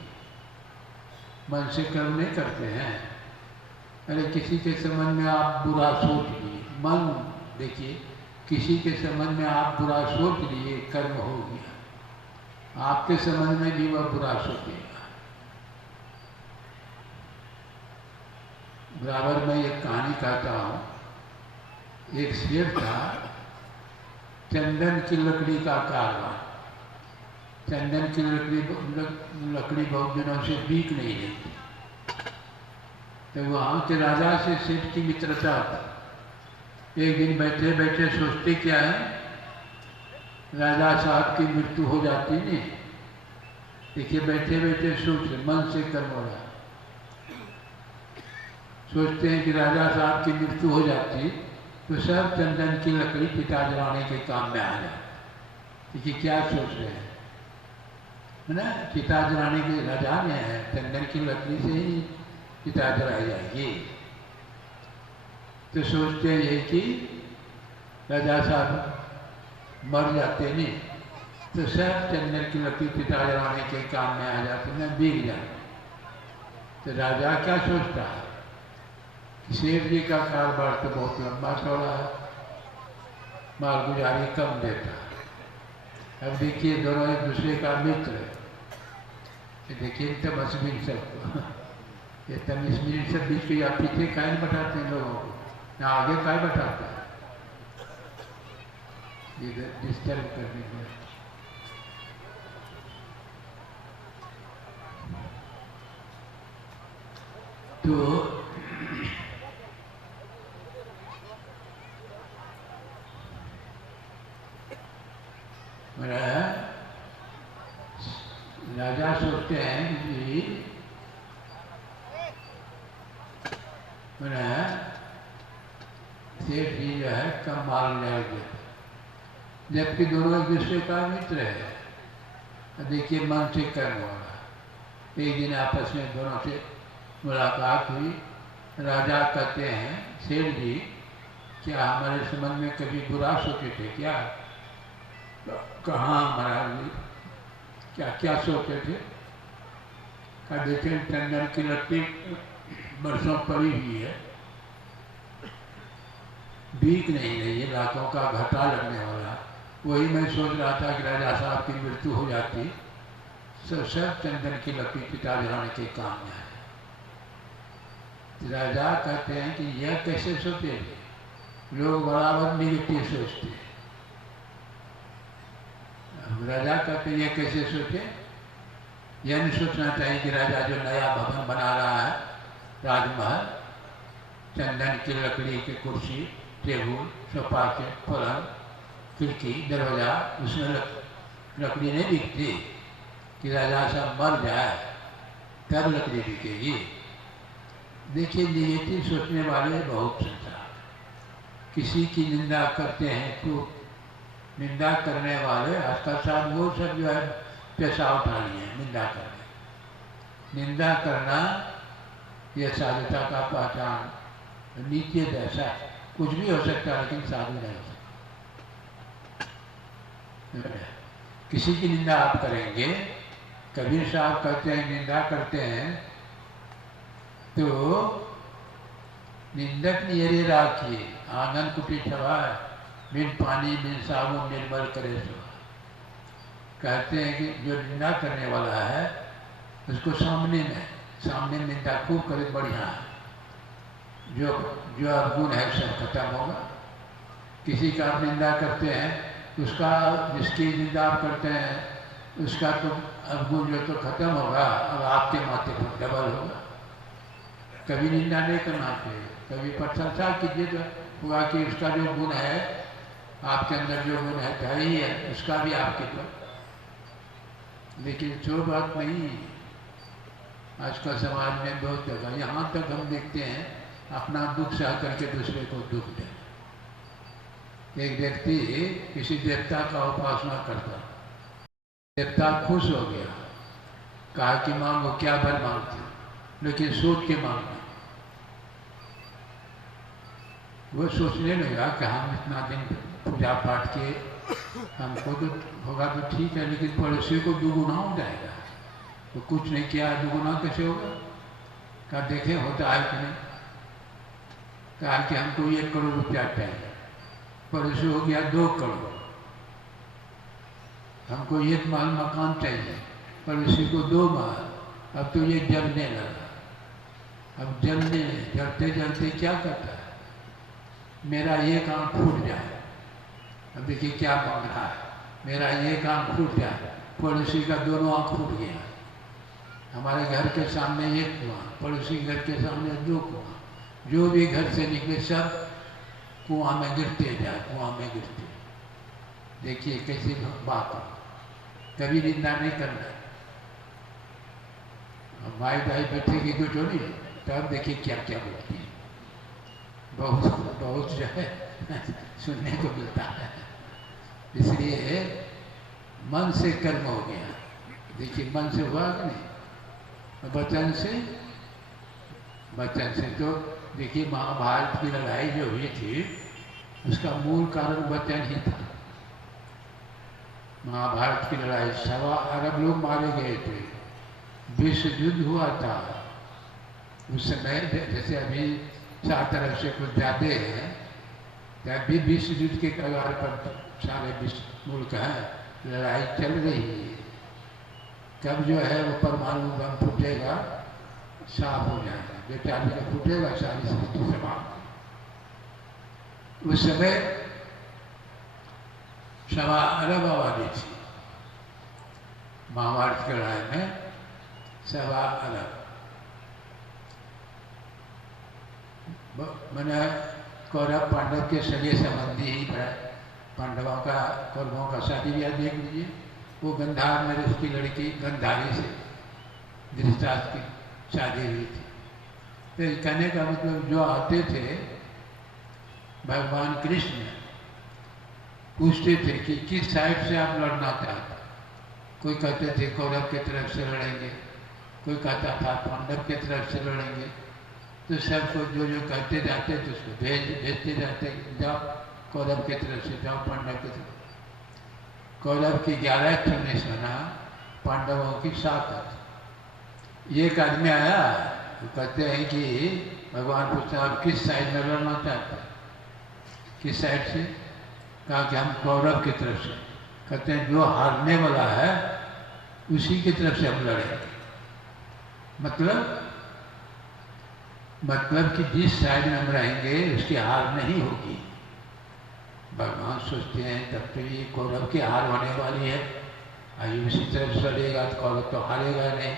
मन से कर्म नहीं करते हैं। अरे किसी के संबंध में आप बुरा सोच लिए, मन, देखिए, किसी के संबंध में आप बुरा सोच लिए, कर्म हो गया, आपके संबंध में भी वह बुरा सोचेगा। बराबर मैं एक कहानी कहता हूँ। एक शेर था, चंदन की लकड़ी का कारवां। चंदन की लकड़ी बहुत दिनों से बिक नहीं रही थी। तो वहाँ के राजा से सेठ की मित्रता थी। एक दिन बैठे बैठे सोचते क्या है, राजा साहब की मृत्यु हो जाती नहीं। देखिए, बैठे बैठे सोच, मन से कर्म हो रहा। सोचते हैं कि राजा साहब की मृत्यु हो जाती तो सब चंदन की लकड़ी पिता जलाने के काम में आ जाए। देखिए क्या सोच रहे हैं, है ना? चिता जलाने के राजा ने है, चंदन की लकड़ी से ही चिता जलाई जाएगी। तो सोचते हैं कि राजा साहब मर जाते नहीं तो सब चंदन की लकड़ी चिता जलाने के काम में आ जाते, न बिक जाते। तो राजा क्या सोचता है, शेर जी का कारोबार तो बहुत लंबा चौड़ा है, मालगुजारी कम देता है। अब देखिए, दोनों एक दूसरे का मित्र है। देखिए तमस मिल सबको, ये तमीज मिल सब बीच के या पीछे काहे बैठाते हैं लोगों को, या आगे काहे बैठाते हैं, ये डिस्टर्ब करने को। तो राजा सोचते हैं कि सेठ जी जो है कम माल न्याय देते, जबकि दोनों एक दूसरे का मित्र है। देखिए, मन से कर्म हो रहा। एक दिन आपस में दोनों से मुलाकात हुई। राजा कहते हैं, सेठ जी क्या हमारे संबंध में कभी बुरा सोचे थे क्या? कहाँ महाराज जी, क्या क्या सोचे थे? कहा देखे चंदन की लकड़ी बरसों पड़ी हुई है, बिक नहीं रही है, लाखों का घाटा लगने वाला। वही मैं सोच रहा था कि राजा साहब की मृत्यु हो जाती तो सब चंदन की लकड़ी पिता जलाने के काम में है। राजा कहते हैं कि यह कैसे सोचे? लोग बराबर निगेटिव सोचते हैं। राजा कहते ये कैसे सोचे? यह नहीं सोचना चाहिए कि राजा जो नया भवन बना रहा है, राजमहल, चंदन की लकड़ी की कुर्सी, टेबुल, सोफा के पलंग, खिड़की, दरवाजा, उसमें लकड़ी नहीं बिकती कि राजा सब मर जाए तब लकड़ी बिकेगी। देखिए, निगेटिव सोचने वाले बहुत संसार। किसी की निंदा करते हैं तो निंदा करने वाले आजकल साहब वो सब जो है पैसा उठा लिए हैं निंदा करने। निंदा करना यह साधुता का पहचान, नीचे जैसा कुछ भी हो सकता है लेकिन साधु नहीं हो सकता। किसी की निंदा आप करेंगे, कबीर साहब कहते हैं निंदा करते हैं तो निंदक नियरे राखिए, आंगन कुटी छवाए, बिन पानी बिन साबुन निर्मल करे सो। कहते हैं कि जो निंदा करने वाला है उसको सामने निंदा खूब करे, बढ़िया है। जो अवगुण है सब खत्म होगा। किसी का आप निंदा करते हैं, उसका जिसकी निंदा आप करते हैं उसका तो अवगुण जो तो खत्म होगा, अब आपके माथे पर डबल होगा। कभी निंदा नहीं करना चाहिए, कभी प्रशंसा कीजिए तो हुआ कि उसका जो गुण है, आपके अंदर जो गुण है ही है, उसका भी आपके पर। लेकिन जो बात नहीं, आजकल समाज में बहुत जगह यहाँ तक हम देखते हैं अपना दुख सह करके दूसरे को दुख दे। एक व्यक्ति किसी देवता का उपासना करता, देवता खुश हो गया, कहा कि मांगो, क्या वर मांगते हो, लेकिन सोच के मांगना। वो सोचने लगा कि हम इतना दिन पूजा पाठ किए, हमको तो होगा तो ठीक है, लेकिन पड़ोसी को दुगुना हो जाएगा। तो कुछ नहीं किया, दुगुना कैसे होगा? कहा देखे होता है कि नहीं। कहा कि हमको 1 करोड़ रुपया चाहिए, पड़ोसी हो गया 2 करोड़। हमको 1 महल मकान चाहिए, पड़ोसी को 2 महल। अब तो ये जलने लगा। अब जलते जलते क्या करता है, मेरा 1 आँख फूट जाए। अब देखिए क्या मांग रहा है, मेरा 1 आँख फूट जाए, पड़ोसी का दोनों आँख फूट गया। हमारे घर के सामने 1 कुआं, पड़ोसी घर के सामने 2 कुआं, जो भी घर से निकले सब कुआं में गिरते जाए, कुआं में गिरते। देखिए कैसी बात है, कभी निंदा नहीं करना। माई भाई बैठेगी कुछ हो नहीं, तब देखिए क्या क्या बोलती है। बहुत जो है सुनने को मिलता है। इसलिए मन से कर्म हो गया। देखिए मन से हुआ कि नहीं, वचन से तो देखिए महाभारत की लड़ाई जो हुई थी उसका मूल कारण वचन ही था। महाभारत की लड़ाई 1.25 अरब लोग मारे गए थे, विश्व युद्ध हुआ था उस समय। जैसे अभी 4 तरफ से कुछ ज़्यादा है, तब भी विश्व युद्ध के कगार पर सारे विश्व मुल्क हैं, लड़ाई चल रही है। तब जो है वो परमाणु बम फूटेगा, साफ हो जाएगा, बेचारी का फूटेगा, सारी सृष्टि समाप्त। उस समय 1.25 अरब आबादी थी। महाभारत की लड़ाई में 1.25 अरब मैंने कौरव पांडव के सगे संबंधी ही पड़ा। पांडवों का कौरवों का शादी ब्याह देख लीजिए, वो गंधार में उसकी लड़की गंधारी से धृतराष्ट्र की शादी हुई थी। तो कहने का मतलब जो आते थे भगवान कृष्ण पूछते थे कि किस साइड से आप लड़ना चाहते। कोई कहते थे कौरव की तरफ से लड़ेंगे, कोई कहता था पांडव की तरफ से लड़ेंगे। तो सबको जो कहते जाते तो उसको भेजते जाते, जाओ कौरव की तरफ से, जाओ पांडव की तरफ। कौरव की 11 चुने सेना, पांडवों की 7। एक आदमी आया, वो कहते हैं कि भगवान पूछा आप किस साइड में लड़ना चाहते हैं, किस साइड से? कहा कि हम कौरव की तरफ से। कहते हैं जो हारने वाला है उसी की तरफ से हम लड़ेंगे। मतलब कि जिस साइड में हम रहेंगे उसकी हार नहीं होगी। भगवान सोचते हैं तब तो ये कौरव की हार होने वाली है, आयु उसी तरफ चलेगा तो हारेगा नहीं।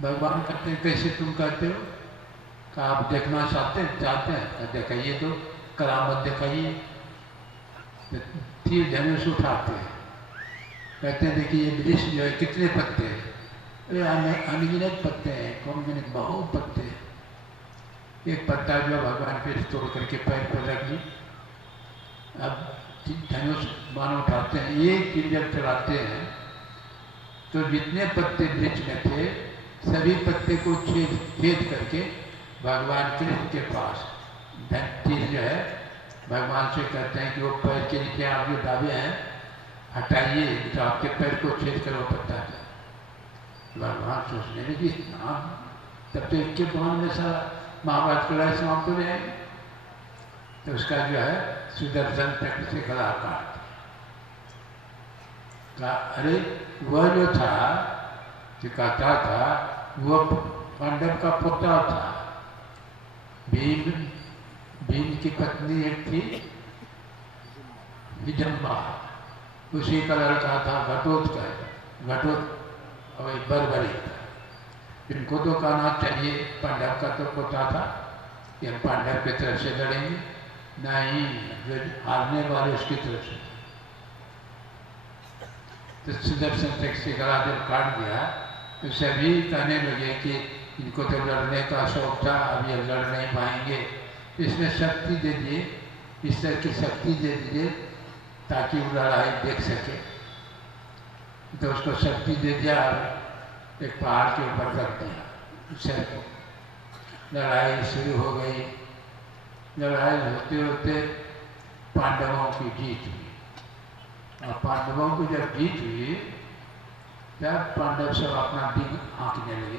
भगवान कहते हैं कैसे तुम कहते हो? क्या आप देखना चाहते हैं? दिखाइए तो, करामत दिखाइए। तो तीर धनुष उठाते हैं, कहते हैं देखिए ये वृक्ष जो है कितने पत्ते हैं? अरे अनगिनत पत्ते हैं, कौन गिनत, बहुत पत्ते हैं। एक पत्ता जो भगवान फिर तोड़ करके पैर पर रख ली। अब धनुष बाण उठाते हैं, एक तीर जब चलाते हैं तो जितने पत्ते वृक्ष में थे सभी पत्ते को छेद करके भगवान कृष्ण के पास तीर जो है भगवान से कहते हैं कि वो पैर के नीचे आप जो दावे हैं हटाइए, तो आपके पैर को छेद कर वो पत्ता है। भगवान सोचने लगे हाँ, तब तो एक के बाण में सारा महाभारत की लड़ाई समाप्त हो जाएगी। तो उसका जो है सुदर्शन चक्र से गला काट कहा, अरे वह जो था जो कहता था वह पांडव का पुत्र था। भीम की पत्नी एक थी हिडम्बा, उसी का लड़का था घटोत्कच और एक बर्बरी था। इनको तो कहना चाहिए पांडव का तो पोता था कि हम पांडव की तरफ से लड़ेंगे, नहीं, जो हारने वाले उसकी तरफ से। तो सुदर्शन चक्र से गला जब काट दिया तो सभी कहने लगे कि इनको तो लड़ने का शौक था, अब ये लड़ नहीं पाएंगे, इसमें शक्ति दे दिए, इस तरह की शक्ति दे दीजिए ताकि वो लड़ाई देख सके। तो उसको शक्ति दे दिया, एक पहाड़ के ऊपर रख दिया सर को। लड़ाई शुरू हो गई। लड़ाई होते होते पांडवों की जीत हुई। और पांडवों को जब जीत हुई तब पांडव सब अपना दिन हाँकने लगे,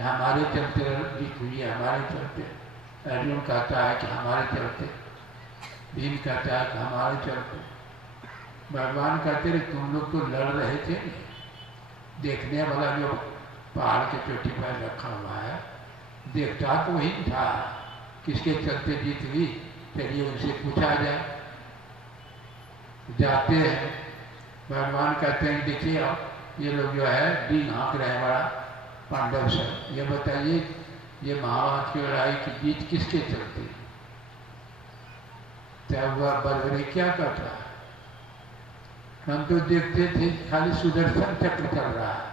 हमारे चलते जीत हुई है, हमारे चलते। अर्जुन कहता है कि हमारे चलते, भीम कहता है कि हमारे चलते। भगवान कहते रहे तुम लोग तो लड़ रहे थे, देखने वाला जो पहाड़ के चोटी पर रखा हुआ है देखता तो वही था, किसके चलते जीत हुई, चलिए उनसे पूछा जाए। जाते हैं, भगवान कहते हैं देखिए आप ये लोग जो है दिन हाँक रहे हैं बड़ा पांडव सब, ये बताइए ये महाभारत की लड़ाई की जीत किसके चलते? तब वह बर्बरी क्या करता है, हम तो देखते थे खाली सुदर्शन चक्र चल रहा है,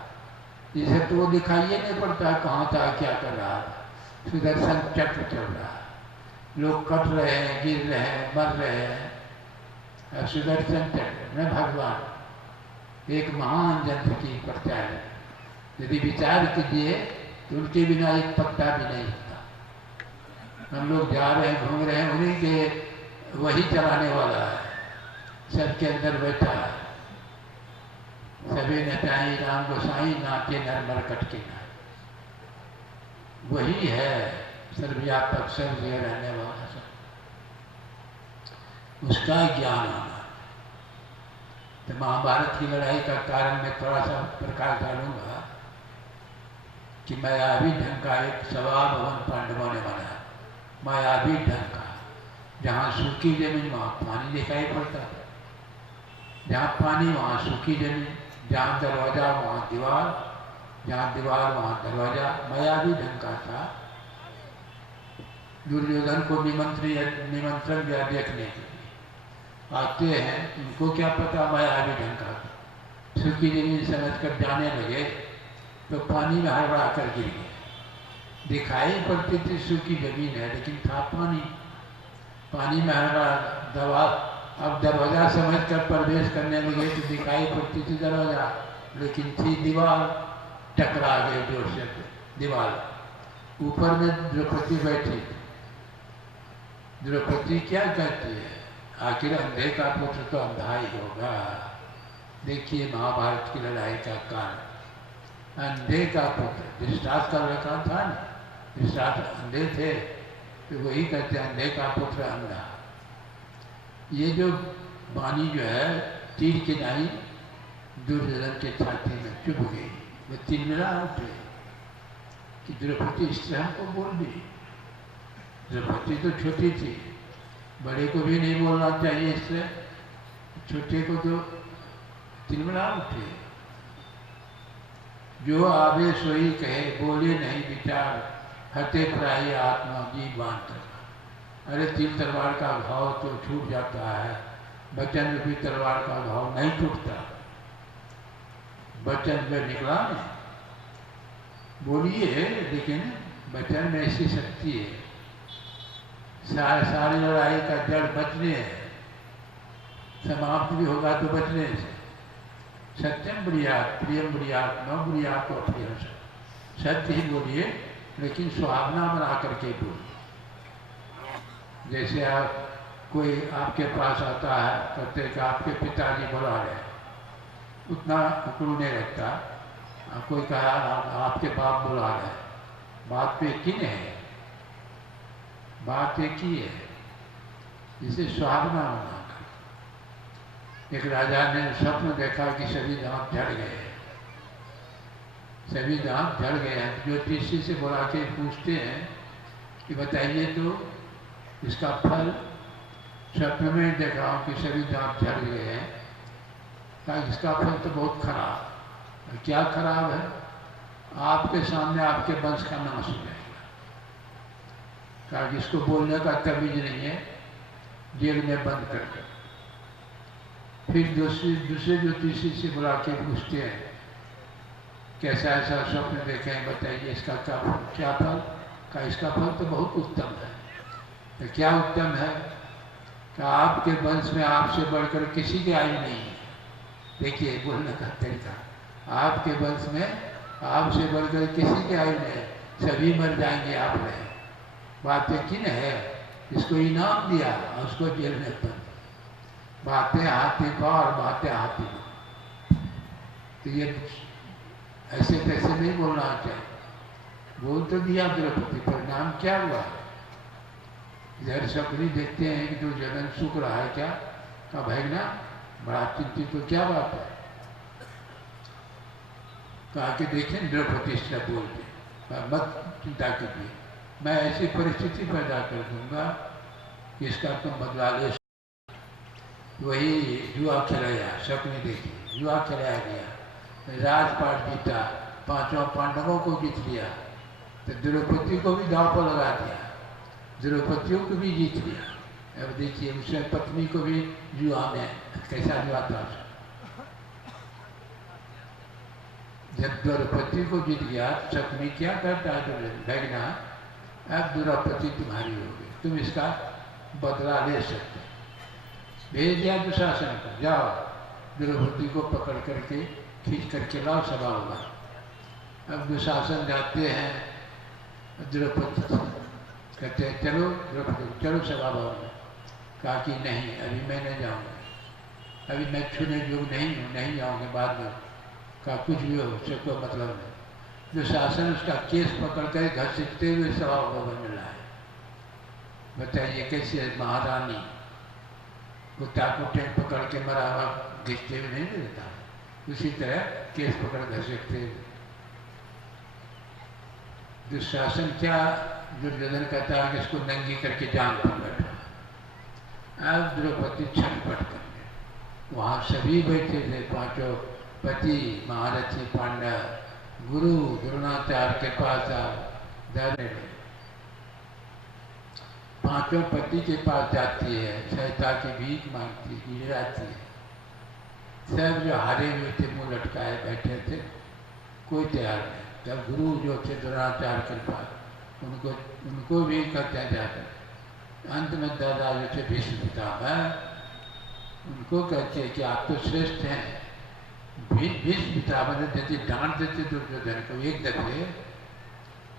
इसे तो वो दिखाई नहीं पड़ता कहाँ था क्या कर रहा था। सुदर्शन चक्र चल रहा है, लोग कट रहे हैं, गिर रहे हैं, मर रहे हैं। सुदर्शन चक्र में भगवान एक महान यंत्र की प्रत्याय, यदि विचार कीजिए तो उनके बिना एक पत्ता भी नहीं होता। हम लोग जा रहे हैं, घूम रहे हैं, उन्हीं के वही चलाने वाला है, सबके अंदर बैठा है। सभी नचाई राम गोसाई, नाचे नर मरकट के नाच। वही है सर्वव्यापक सर्वजय रहने वाला सब, उसका ज्ञान होना। तो महाभारत की लड़ाई का कारण मैं थोड़ा सा प्रकाश डालूंगा कि मायावी ढंग का एक सभा भवन पांडवों ने बनाया, मायावी ढंग का, जहाँ सूखी जमीन वहाँ पानी दिखाई पड़ता था, जहाँ पानी वहाँ सूखी जमीन, जहाँ दरवाजा वहाँ दीवार, जहाँ दीवार वहाँ दरवाजा, मायावी ढंग का था। दुर्योधन को निमंत्रण दिया देखने के लिए, आते हैं, उनको क्या पता मायावी ढंग का था। सूखी जमीन समझ कर जाने लगे तो पानी में हड़बड़ा कर गिर गए। दिखाई पड़ती थी सूखी जमीन है लेकिन था पानी, पानी में हड़बड़ा दबा। अब दरवाजा समझकर प्रवेश करने लगे तो दिखाई पड़ती थी दरवाजा, लेकिन थी दीवार, टकरा गए जोर से दीवार। ऊपर में द्रौपदी बैठी। द्रौपदी क्या कहती है, आखिर अंधे का पुत्र तो अंधा ही होगा। देखिए महाभारत की लड़ाई का कारण, अंधे का पुत्र, धृतराष्ट्र का लड़का था ना, धृतराष्ट्र अंधे थे तो वही कहते हैं अंधे का पुत्र अंधा। ये जो वाणी जो है तीर की नाई दुर्योधन के छाती में चुभ गई। वो तिलमिला उठे कि द्रौपदी इस तरह को बोल दी। द्रौपदी तो छोटी थी, बड़े को भी नहीं बोलना चाहिए इससे, छोटे को तो तिलमिला उठे। जो आवे सोई कहे, बोले नहीं विचार, हते प्राय आत्मा जीव बांध। अरे तीर तलवार का घाव तो छूट जाता है, वचन रूपी तलवार का घाव नहीं छूटता। वचन में निकला नहीं, बोलिए, लेकिन वचन में ऐसी शक्ति है। सारी लड़ाई का जड़ बचने है, समाप्त भी होगा तो बचने से। सत्यम बुढ़ियात, प्रियम बुढ़ियात, न बुढ़ियात और प्रियम। सत्य ही बोलिए, लेकिन सुहावना बना करके बोलिए। जैसे आप कोई आपके पास आता है, कहते कि आपके पिताजी बुला रहे हैं, उतना उकड़ू नहीं रखता। कोई कहा आपके बाप बुला रहे हैं, बात पे किन है, बात एक ही है, जिसे सुहावना होना। एक राजा ने स्वप्न देखा कि सभी दांत झड़ गए, सभी दांत झड़ गए हैं। ज्योतिषी से बुला के पूछते हैं कि बताइए तो इसका फल। स्वप्न में देखा हूँ कि सभी दांत झड़ गए हैं। कहा इसका फल तो बहुत खराब। क्या खराब है? आपके सामने आपके वंश का नाश हो जाएगा। कहा जिसको बोलने का तमीज नहीं है, जेल में बंद कर दो। फिर दूसरे ज्योतिषी से बुला के पूछते हैं कैसा ऐसा स्वप्न देखे हैं, बताइए इसका क्या फल। का इसका फल तो बहुत उत्तम है। तो क्या उत्तम है? कि आपके वंश में आपसे बढ़कर किसी की आयु नहीं है। देखिए बोलने का तरीका, आपके वंश में आपसे बढ़कर किसी की आयु नहीं है, सभी मर जाएंगे आप रहे। बातें किन है? इसको इनाम दिया और उसको जेल में बंद। बातें हाथी का और बातें हाथी का। तो ये ऐसे तैसे नहीं बोलना चाहिए। बोल तो दिया द्रौपदी, परिणाम क्या हुआ? इधर शकुनी देखते हैं कि जो जगन सुख रहा है क्या, का भागना बड़ा चिंतित, तो क्या बात है? कहा कि देखें द्रौपदी से बोलते, मत चिंता कीजिए, मैं ऐसी परिस्थिति पैदा कर दूंगा कि इसका तुम बदला ले। वही जुआ खिलाया, शकुनी देखी, जुआ खिलाया गया, राजपाट जीता, पांचों पांडवों को जीत लिया, तो द्रौपदी को भी दांव पर लगा दिया, द्रौपदियों को भी जीत लिया। अब देखिए उसने पत्नी को भी जुआ में, कैसा जुआ था। जब द्रौपदी को जीत गया, शकुनी क्या करता है? भगना, अब द्रौपदी तुम्हारी होगी, तुम इसका बदला ले सकते। भेज दिया दुशासन को, जाओ द्रौपदी को पकड़ करके खींच करके लाओ सभा होगा। अब दुशासन जाते हैं, द्रौपदी कहते हैं चलो द्रौपदी चलो सभा भवन में। कहा कि नहीं, अभी मैं नहीं जाऊँगा, अभी मैं छूने योग्य नहीं हूँ, नहीं जाऊँगे बाद में। कहा कुछ भी हो, उससे कोई मतलब नहीं। दुशासन उसका केस पकड़ कर घसीटते हुए सभा भवन में लाए। बताइए कैसे महारानी कुत्ता को टेंट पकड़ के मरा हुआ घिसते हुए नहीं देता, उसी तरह केस पकड़ घसीटते हुए। दुशासन क्या, दुर्योधन कहता है कि इसको नंगी करके जान पर बैठा। अब द्रौपदी छटपट कर गए। वहाँ सभी बैठे थे, पांचों पति, महारथी पांडव, गुरु द्रोणाचार्य के पास दादा पांचों पति के पास जाती है, सहायता की भीख मांगती, गिराती है। सब जो हारे हुए थे मुँह लटकाए बैठे थे, कोई तैयार नहीं। जब गुरु जो थे द्रोणाचार्य के पास, उनको भी करते जाते। अंत में दादा जो थे भीष्म पितामह, उनको कहते हैं कि आप तो श्रेष्ठ हैं। भीष्म पितामह ने देती डांट देते दुर्योधन को, एक दफे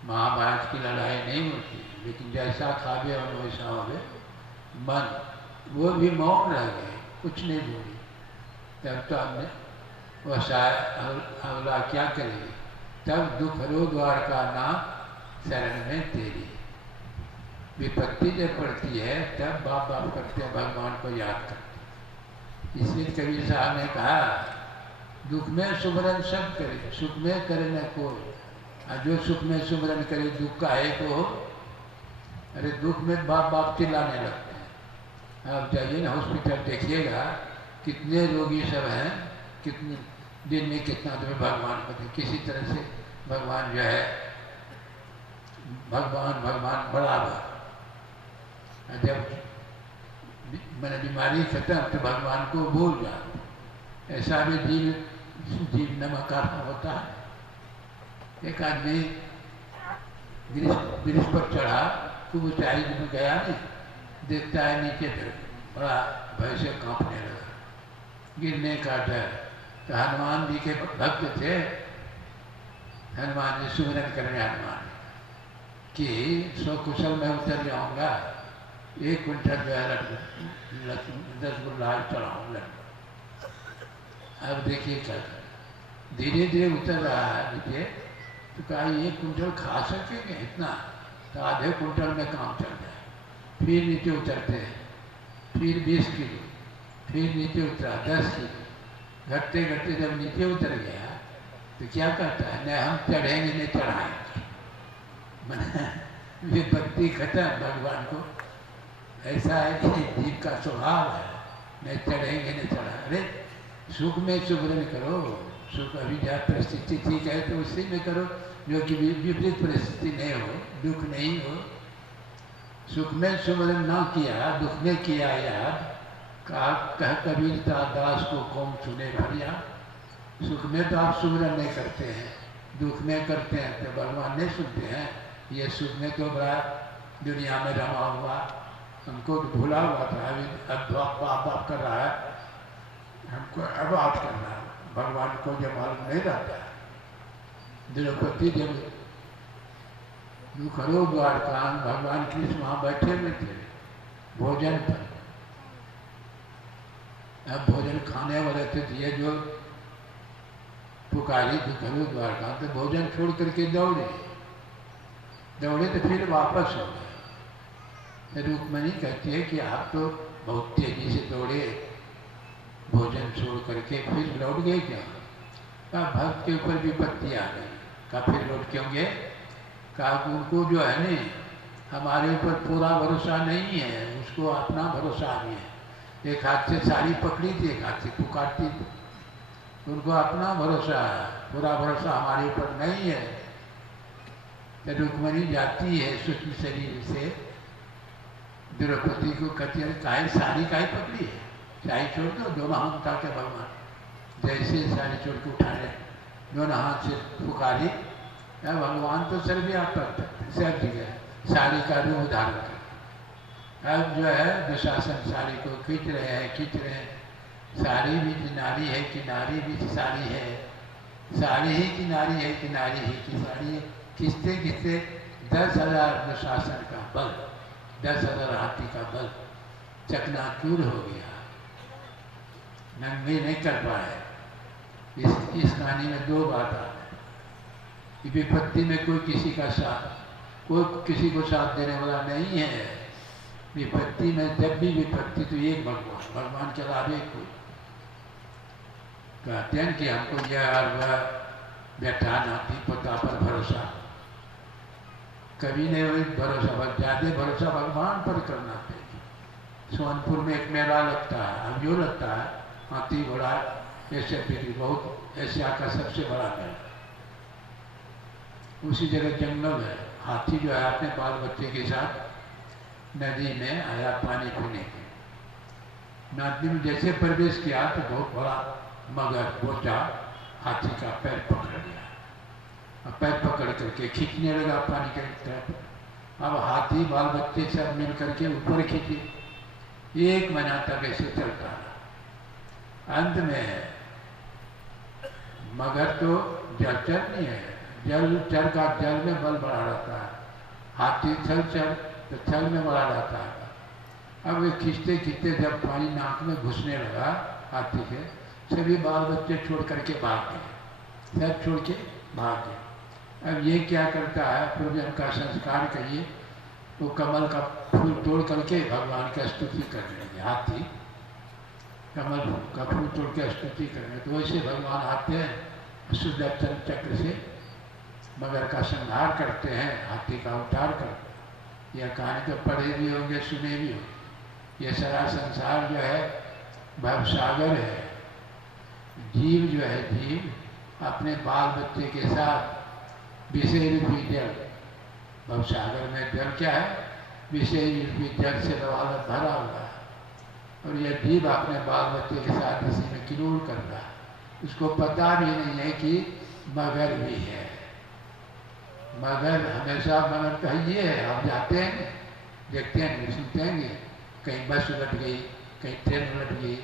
महाभारत की लड़ाई नहीं होती, लेकिन जैसा खावे और वैसा होवे मन, वो भी मौन रह गए, कुछ नहीं बोली। तब तो हमने वैसा अगला क्या करेगी? तब दुख रो द्वार का नाम शरण में तेरी। विपत्ति जब पड़ती है तब बाप बाप करते हैं, भगवान को याद करते। इसलिए कबीर साहब ने कहा दुख में सुमरन सब करे, सुख में करे न कोई। जो सुख में सुमरन करे दुख का है तो, अरे दुख में बाप बाप चिल्लाने लगते हैं। आप जाइए ना हॉस्पिटल देखिएगा, कितने रोगी सब हैं, कितने दिन में कितना तुम्हें भगवान को दे, किसी तरह से भगवान जो है भगवान भगवान बराबर। जब मैंने बीमारी खत्म तो भगवान को भूल जाओ। ऐसा भी जीव नमक का होता है। एक आदमी ब्रिज पर चढ़ा, खूब ऊंचाई में गया, नहीं देखता है नीचे बड़ा भय से कांपने लगा, गिरने का डर। तो हनुमान जी के भक्त थे, हनुमान जी सुमिरन करेंगे हनुमान कि सकुशल में उतर जाऊंगा, 1 क्विंटल जो है रसगुल्ला चढ़ाऊंगा। अब देखिए क्या कर, धीरे धीरे उतर रहा है नीचे। तो कहा 1 क्विंटल खा सकेंगे इतना, तो आधे क्विंटल में काम चल जाए। फिर नीचे उतरते हैं, फिर 20 किलो, फिर नीचे उतरा 10 किलो। घटते घटते जब नीचे उतर गया तो क्या कहता है, न हम चढ़ेंगे न चढ़ाएंगे। मैंने विपत्ति खत्म। भगवान को ऐसा है कि जीव का स्वभाव है, न चढ़ेंगे न चढ़ा। अरे सुख में सुमिरन करो, सुख अभी जहाँ परिस्थिति ठीक है तो उसी में करो, जो कि विपरीत परिस्थिति नहीं हो, दुख नहीं हो। सुख में सुमिरन ना किया, दुख में किया याद। कह कबीर दास को कौन सुने भरिया। सुख में तो आप सुमिरन नहीं करते हैं, दुख में करते हैं तो भगवान नहीं सुनते हैं। ये सुख में तो बड़ा दुनिया में रमा हुआ, हमको तो भूला हुआ था, अभी अब बाप कर रहा है, हमको अब बात करना है। भगवान को जब मालूम नहीं रहता है। द्रौपदी जब दुखरो द्वारका, भगवान कृष्ण वहाँ बैठे हुए थे भोजन पर। अब भोजन खाने वाले थे, ये जो पुकारी दुखरो द्वारका, तो भोजन छोड़ करके दौड़े तो फिर वापस हो गए। रुक्मणी कहती है कि आप तो बहुत तेजी से दौड़े, भोजन छोड़ करके फिर लौट गए क्या? कहा भक्त के ऊपर विपत्ति आ गई। कहा फिर लौट क्यों गए? कहा उनको जो है नहीं, हमारे ऊपर पूरा भरोसा नहीं है, उसको अपना भरोसा नहीं है। एक हाथ से साड़ी पकड़ी थी, एक हाथ से पुकारती थी, उनको अपना भरोसा है, पूरा भरोसा हमारे ऊपर नहीं है। तो रुक्मणी जाती है सूक्ष्म शरीर से द्रौपदी को कहती है, काहे साड़ी काहे पकड़ी है, साड़ी छोड़ दो। दोनों हाथ उठा के भगवान जैसे साड़ी छोड़ के उठा रहे, दोनों हाथ से पुकारी। भगवान तो सर्वव्यापक सब जगह साड़ी का रूप धारण कर। अब जो है दुशासन साड़ी को खींच रहे हैं। साड़ी भी किनारी है, किनारी भी साड़ी है, साड़ी ही किनारी है, किनारी ही की साड़ी है। खींचते खींचते 10,000 दुशासन का बल, 10,000 हाथी का बल चकनाचूर हो गया, नंगे नहीं कर पाए। इस कहानी में 2 बात आ गई। विपत्ति में कोई किसी किसी को साथ देने वाला नहीं है। विपत्ति में जब भी विपत्ति तो एक भगवान के अलावा कोई। कहते हैं कि हमको यह और वह बैठा नाती पोता पर भरोसा, कभी नहीं हुई भरोसा, बस ज़्यादा भरोसा भगवान पर करना चाहिए। सोनपुर में एक मेला लगता है, अब जो लगता है हाथी घोड़ा ऐसे भी बहुत, एशिया का सबसे बड़ा मेला। उसी जगह जंगल है। हाथी जो है अपने बाल बच्चे के साथ नदी में आया पानी पीने के। नदी में जैसे प्रवेश किया तो बहुत बड़ा मगर बोचा हाथी का पैर पकड़ लिया, और पैर पकड़ करके खींचने लगा पानी के तरफ। अब हाथी बाल बच्चे सब मिल करके ऊपर खींचे, 1 महीना तक ऐसे चलता रहा। अंत में मगर तो जलचर नहीं है, जलचर का जल में बल बढ़ा रहता है, हाथी छल तो छल में बढ़ा रहता है। अब वे खींचते खींचते जब पानी नाक में घुसने लगा हाथी के, सभी बाल बच्चे छोड़ करके भाग गए, सब छोड़ के भाग गए। अब ये क्या करता है, पूर्वजन का संस्कार करिए, वो कमल का फूल तोड़ करके भगवान की स्तुति करने लगे। हाथी कमल का फूल तोड़ के स्तुति करने, तो वैसे भगवान आते हैं सुदर्शन चक्र से मगर का संहार करते हैं, हाथी का उतार कर। यह कहानी तो पढ़े भी होंगे, सुने भी होंगे। ये सारा संसार जो है भवसागर है, जीव जो है, जीव अपने बाल बच्चे के साथ विषय रूपी जल, भवसागर में जल क्या है? विषय रूपी जल से भरा हुआ है, और यह जीव अपने बाल बच्चे के साथ इसी में किलोल कर रहा है। उसको पता भी नहीं है कि मगर भी है। मगर हमेशा मगर कहिए, आप जाते हैं देखते हैं, सुनते हैं, कहीं बस उलट गई, कहीं ट्रेन उलट गई,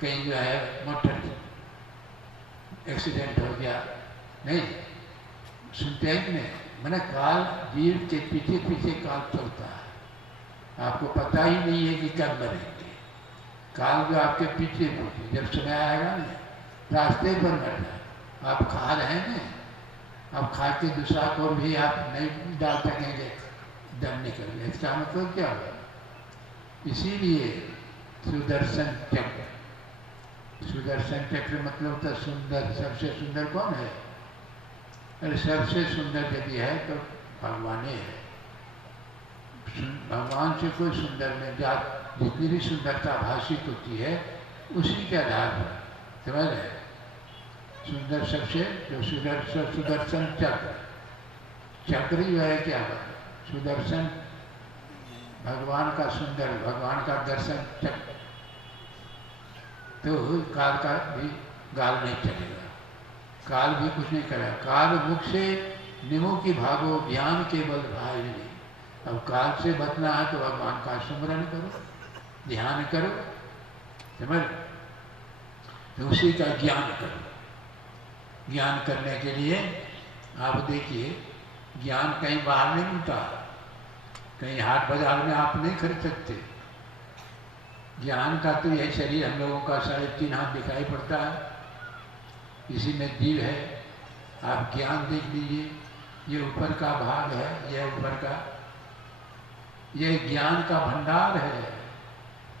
कहीं जो है मोटर एक्सीडेंट हो गया, नहीं सुनते हैं कि नहीं? मैंने काल, जीव के पीछे पीछे काल चलता है, आपको पता ही नहीं है कि कब मरेंगे। काल जो आपके पीछे पीछे, जब समय आएगा ना, रास्ते पर मर जाए। आप खा रहे हैं, अब खा के दूसरा को भी आप नहीं डाल सकेंगे, दम निकल गया। इसका मतलब क्या होगा? इसीलिए सुदर्शन चक्र, सुदर्शन चक्र मतलब होता सुंदर। सबसे सुंदर कौन है? अरे सबसे सुंदर यदि है तो भगवान ही है। भगवान से कोई सुंदर नहीं, जितनी भी सुंदरता भाषित होती है उसी के आधार पर, समझ रहे? सुंदर सबसे जो सुदर्शन चक्र, चक्र जो है क्या? सुदर्शन भगवान का सुंदर, भगवान का दर्शन चक्र। तो काल का भी गाल नहीं चलेगा, काल भी कुछ नहीं करेगा। काल मुख से निमो की भागो, ज्ञान केवल भाई नहीं। अब काल से बचना है तो भगवान का सुमरन करो, ध्यान करो, समझ? तो उसी का ज्ञान करो। ज्ञान करने के लिए आप देखिए, ज्ञान कहीं बाहर नहीं मिलता, कहीं हाट बाजार में आप नहीं खरीद सकते। ज्ञान का तो यह शरीर हम लोगों का 3.5 हाथ दिखाई पड़ता है, इसी में जीव है। आप ज्ञान देख लीजिए, ये ऊपर का भाग है, यह ऊपर का, यह ज्ञान का भंडार है।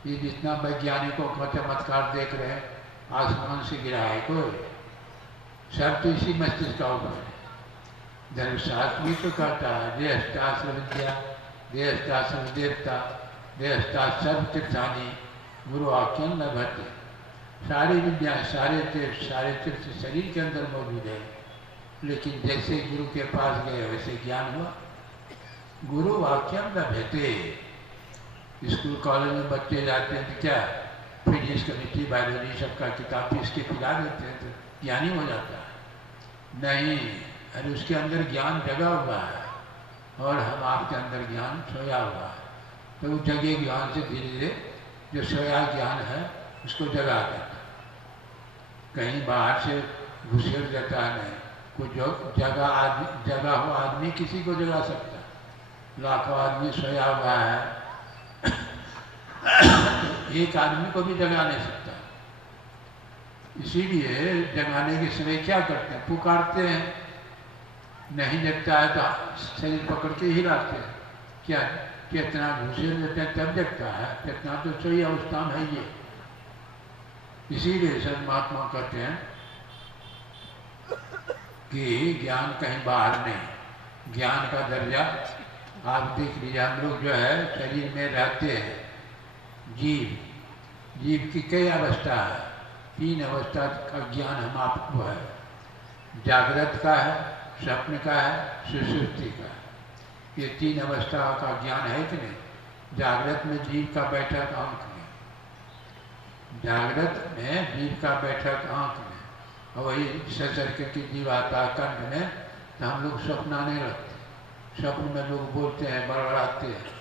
ये जितना वैज्ञानिकों का चमत्कार देख रहे हैं, आसमान से गिरा है कोई, सब तो इसी मस्तिष्क का ऊपर है। धर्मशास्त्र भी तो कहता है, देहस्ताश्र विद्या, देहस्ताश्र देवता, देहस्ताश्र सर्व तीर्थानी, गुरु आख्यान न भरते। सारी विद्या, सारे तीर्थ शरीर के अंदर मौजूद है, लेकिन जैसे गुरु के पास गए वैसे ज्ञान हुआ। गुरु आख्यान न भरते। स्कूल कॉलेज में बच्चे जाते हैं तो क्या फिजिक्स, केमिस्ट्री, बायोलॉजी सबका किताब पीस के पिला देते हैं तो ज्ञानी हो जाता है। नहीं, अरे उसके अंदर ज्ञान जगा हुआ है और हम आपके अंदर ज्ञान सोया हुआ है। तो उस जगे ज्ञान से धीरे धीरे जो सोया ज्ञान है उसको जगा देता। कहीं बाहर से घुसेड़ देता है नहीं, कुछ जो जगा हुआ आदमी किसी को जगा सकता है। लाखों आदमी सोया हुआ है, एक आदमी को भी जगा नहीं सकता। इसीलिए जगाने के समय क्या करते हैं? पुकारते हैं, नहीं जगता है तो शरीर पकड़ के हिलाते हैं। क्या चेतना घुसेड़ देते हैं तब जगता है, चेतना तो सही अवस्था में है ये। इसीलिए सब महात्मा कहते हैं कि ज्ञान कहीं बाहर नहीं, ज्ञान का दर्जा आप देख लीजिए। हम लोग जो है शरीर में रहते हैं, जीव की कई अवस्था है, 3 अवस्था का ज्ञान हम आपको है। जागृत का है, स्वप्न का है, सुषुप्ति का है। ये 3 अवस्था का ज्ञान है कि नहीं? जागृत में जीव का बैठक आंख में, जागृत में जीव का बैठक आंख में, और वही ससर के जीव आता कंठ में, तो हम लोग स्वप्न नहीं रखते। स्वप्न में लोग बोलते हैं, बड़बड़ाते हैं।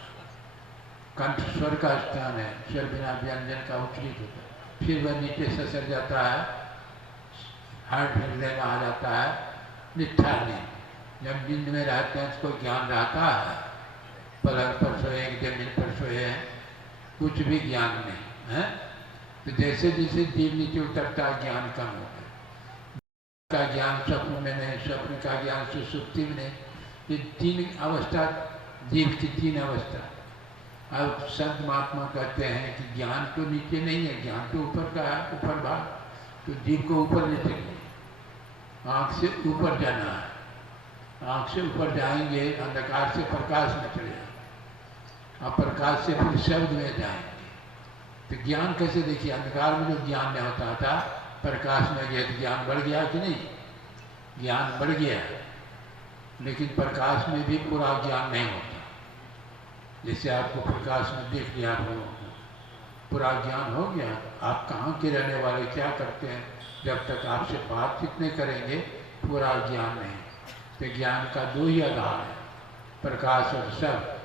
कंठ स्वर का स्थान है, स्वर बिना व्यंजन का उच्चरित होता है। फिर वह नीचे ससर जाता है, हार्ट हृदय में आ जाता है, निष्ठा नींद। जब नींद में रहते हैं उसको ज्ञान रहता है, पलंग पर सोए, जमीन पर सोए, कुछ भी ज्ञान नहीं है। तो जैसे जैसे जीव नीचे उतरता है ज्ञान कम हो गया। का ज्ञान स्वप्न में नहीं, स्वप्न का ज्ञान सुषुप्ति में नहीं। ये 3 अवस्था, जीव की 3 अवस्था। अब संत महात्मा कहते हैं कि ज्ञान तो नीचे नहीं है, ज्ञान तो ऊपर का है, ऊपर भाग। तो जीव को ऊपर ले चलिए, आँख से ऊपर जाना है। आँख से ऊपर जाएंगे, अंधकार से प्रकाश में चले जाएंगे, और प्रकाश से फिर शब्द में जाएंगे। तो ज्ञान कैसे? देखिए, अंधकार में जो ज्ञान नहीं होता था प्रकाश में गए तो ज्ञान बढ़ गया कि नहीं? ज्ञान बढ़ गया, लेकिन प्रकाश में भी पूरा ज्ञान नहीं होता। जैसे आपको प्रकाश में देख लिया आप लोगों को, पूरा ज्ञान हो गया। आप कहाँ के रहने वाले, क्या करते हैं, जब तक आपसे बातचीत नहीं करेंगे पूरा ज्ञान नहीं। तो ज्ञान का दो ही आधार है, प्रकाश और सब।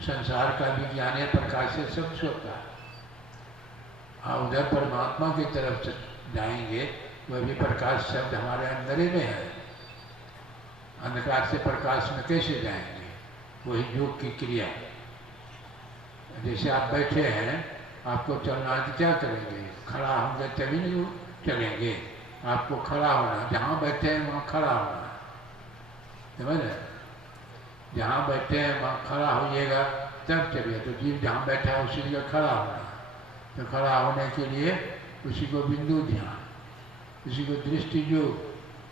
संसार का भी ज्ञान है, प्रकाश से सब होता है। आप उधर परमात्मा की तरफ से जाएंगे, वह भी प्रकाश शब्द हमारे अंदर ही में है। अंधकार से प्रकाश में कैसे जाएंगे? वही योग की क्रिया। जैसे आप बैठे हैं, आपको चलना है तो क्या करेंगे? खड़ा होंगे तभी नहीं चलेंगे। आपको खड़ा होना, जहाँ बैठे हैं वहाँ खड़ा होना, समझे? जहाँ बैठे हैं वहाँ खड़ा होइएगा तब चलिए। तो जीव जहाँ बैठा है उसी जगह खड़ा होना। तो खड़ा होने के लिए उसी को बिंदु ध्यान, उसी को दृष्टि योग,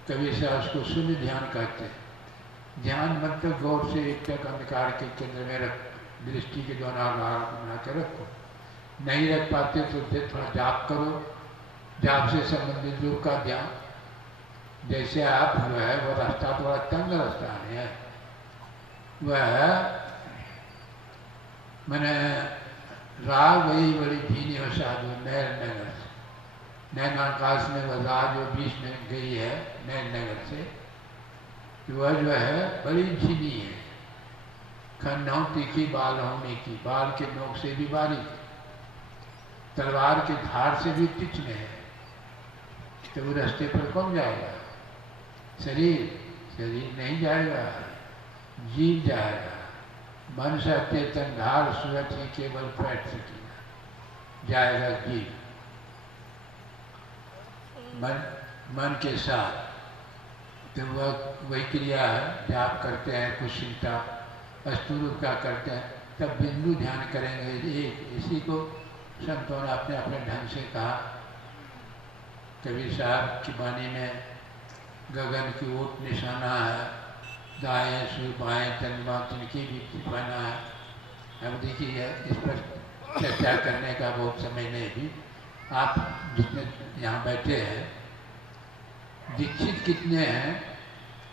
कभी से उसको शून्य ध्यान कहते हैं। ध्यान मतलब गौर से एक तक अंधकार के केंद्र में रख, दृष्टि के दोनों आधार बना के रखो। नहीं रख पाते तो थोड़ा जाप करो, जाप से संबंधित योग का ध्यान। जैसे आप जो है वो रास्ता थोड़ा तंग रास्ता है, वह मैंने राह वही बड़ी भीनी हो साधु नैर नगर से, नैन आकाश में वह राह जो बीच में गई है नैन नगर से, वह जो है बड़ी भीनी है, खन्नों तीखी बाल होने की, बाल के नोक से भी बारीक, तलवार के धार से भी तीक्ष्ण है। तो वो रास्ते पर कौन जाएगा? शरीर नहीं जाएगा, जीव जाएगा। मन से चेतन धार सूरत ही केवल बैठ सकेगा, जाएगा जीव मन के साथ। तो वह वही क्रिया है, जाप करते हैं, कुछ चिंता अस्तुरूप का करते हैं, तब बिंदु ध्यान करेंगे एक। इसी को संतों ने अपने अपने ढंग से कहा। कबीर साहब की वाणी में गगन की ओट निशाना है, दाएं सुर बाएं चंद्रमा तिनकी भी बना है। अब देखिए इस पर चर्चा करने का बहुत समय नहीं भी। आप जितने यहाँ बैठे हैं, दीक्षित कितने हैं?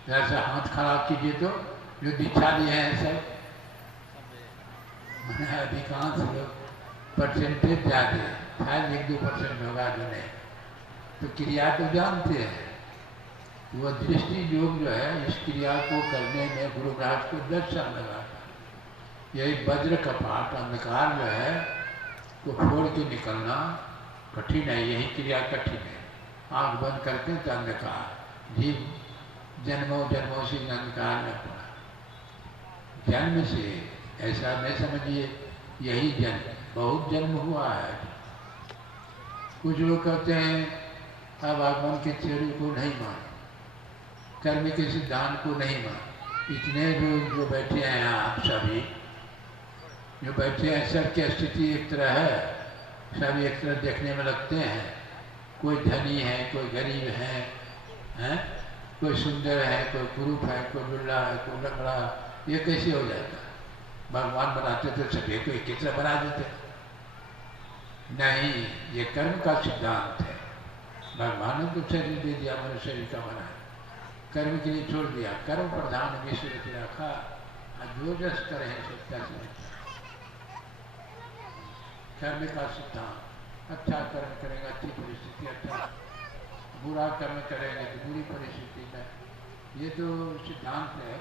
जरा सा हाथ खड़ा कीजिए तो, जो दीक्षा लिए हैं सब। मैंने अधिकांश लोग परसेंटेज ज़्यादा है, शायद 1-2% होगा जो नहीं। तो क्रिया तो जानते हैं। वह दृष्टि योग जो है, इस क्रिया को करने में गुरु महाराज को 10 साल लगा था। यही वज्र कपाट अंधकार जो है वो फोड़ के निकलना कठिन है, यही क्रिया कठिन है। आँख बंद करते हैं तो अंधकार, जीव जन्मों जन्मों से अंधकार में पड़ा। जन्म से ऐसा नहीं समझिए यही जन्म, बहुत जन्म हुआ है। कुछ लोग कहते हैं अब भगवान के थ्योरी को नहीं मान, कर्म के सिद्धांत को नहीं मान। इतने लोग जो बैठे हैं आप सभी जो बैठे हैं, सब की स्थिति एक तरह है, सब एक तरह देखने में लगते हैं। कोई धनी है, कोई गरीब है, हैं? कोई सुंदर है, कोई कुरूप है, कोई बुल्ला है, कोई लंगड़ा। ये कैसे हो जाता? भगवान बनाते तो सभी को एक तरह बना देते। नहीं, ये कर्म का सिद्धांत है। भगवान ने तो शरीर दे दिया, मैंने शरीर का बना, कर्म के लिए छोड़ दिया। कर्म प्रधान विश्व रखा, जो जस करे सत्या से। कर्म का सिद्धांत, अच्छा कर्म करेंगे अच्छी परिस्थिति, अच्छा बुरा कर्म करेंगे तो बुरी परिस्थिति में। ये तो सिद्धांत है।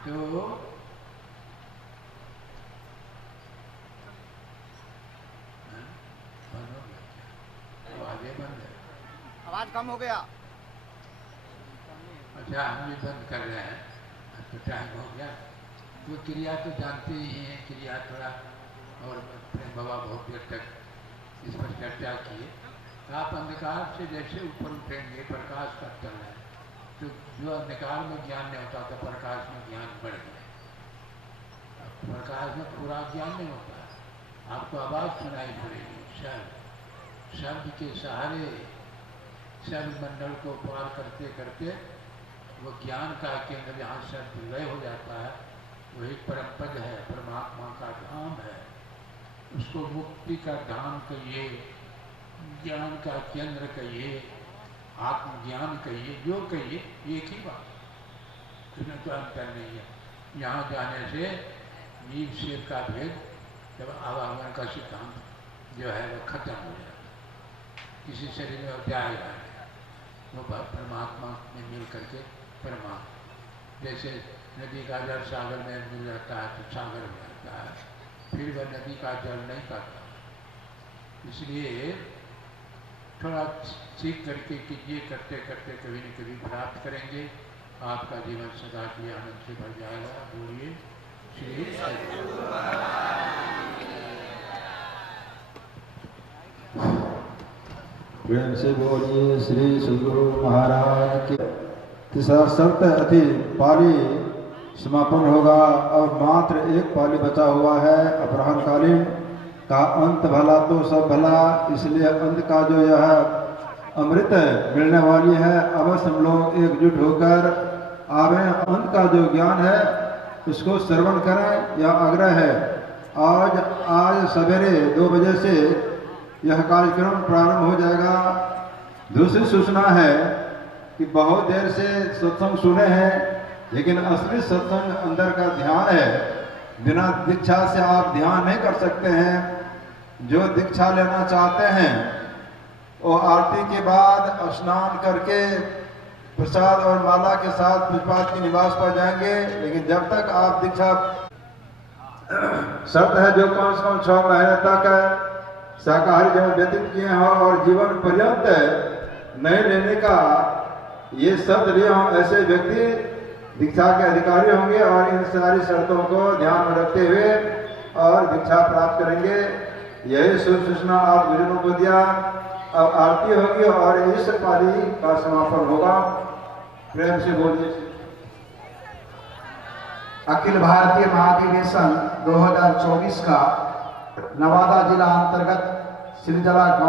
तो आगे बंद है, आवाज कम हो गया। अच्छा हम भी बंद कर रहे हैं, तो टाइम हो गया। वो क्रिया तो जानते ही हैं, क्रिया थोड़ा। और प्रेम बाबा बहुत देर तक इस पर चर्चा किए। आप अंधकार से जैसे ऊपर उठेंगे, प्रकाश का चल रहा है, तो जो अंधकार में ज्ञान नहीं होता था, प्रकाश में ज्ञान बढ़ गया। प्रकाश में पूरा ज्ञान नहीं होता, आपको आवाज़ सुनाई पड़ेगी। शब्द के सहारे शब्द मंडल को पार करते करते वो ज्ञान का केंद्र जहाँ शब्द विलय हो जाता है, वही परम पद है, परमात्मा का धाम है। उसको मुक्ति का धाम कहिए, ज्ञान का केंद्र कहिए, आत्मज्ञान कहिए, जो कहिए एक ही बात, इसमें तो अंतर नहीं है। यहाँ जाने से नींव सिर का भेद, जब आवागमन का सिद्धांत जो है वो खत्म हो जाता, किसी शरीर में जाएगा वो परमात्मा में मिल करके परमात्मा, जैसे नदी का जल सागर में मिल जाता है तो सागर में आता है, फिर वह नदी का जल नहीं पाता। इसलिए थोड़ा सीख करके कीजिए, करते करते कभी न कभी प्राप्त करेंगे, आपका जीवन सदा के आनंद से भर जाएगा। बोलिए श्री प्रेम से बोलिए श्री सद्गुरु महाराज की। तीसरा शब्द अति पाली समापन होगा। अब मात्र एक पाली बचा हुआ है, अपराह्नकालीन का अंत भला तो सब भला, इसलिए अंत का जो यह अमृत मिलने वाली है, अवश्य हम लोग एकजुट होकर आवे, अंत का जो ज्ञान है उसको श्रवण करें, यह आग्रह है। आज सवेरे 2 बजे से यह कार्यक्रम प्रारंभ हो जाएगा। दूसरी सूचना है कि बहुत देर से सत्संग सुने हैं, लेकिन असली सत्संग अंदर का ध्यान है। बिना दीक्षा से आप ध्यान नहीं कर सकते हैं। जो दीक्षा लेना चाहते हैं वो आरती के बाद स्नान करके प्रसाद और माला के साथ पुष्पाद के निवास पर जाएंगे, लेकिन जब तक आप दीक्षा शर्त है जो कम से कम 6 महीने तक शाकाहारी जीवन व्यतीत किए हैं और जीवन पर्यंत नहीं लेने का ये शर्त लिए हों, ऐसे व्यक्ति दीक्षा के अधिकारी होंगे और इन सारी शर्तों को ध्यान में रखते हुए और दीक्षा प्राप्त करेंगे। यही शुभ सूचना आप गुरुजनों को दिया। अब आरती होगी और इस पाली का समापन होगा। प्रेम से बोलिए। अखिल भारतीय महाधिवेशन 2024 का नवादा जिला अंतर्गत श्रीजला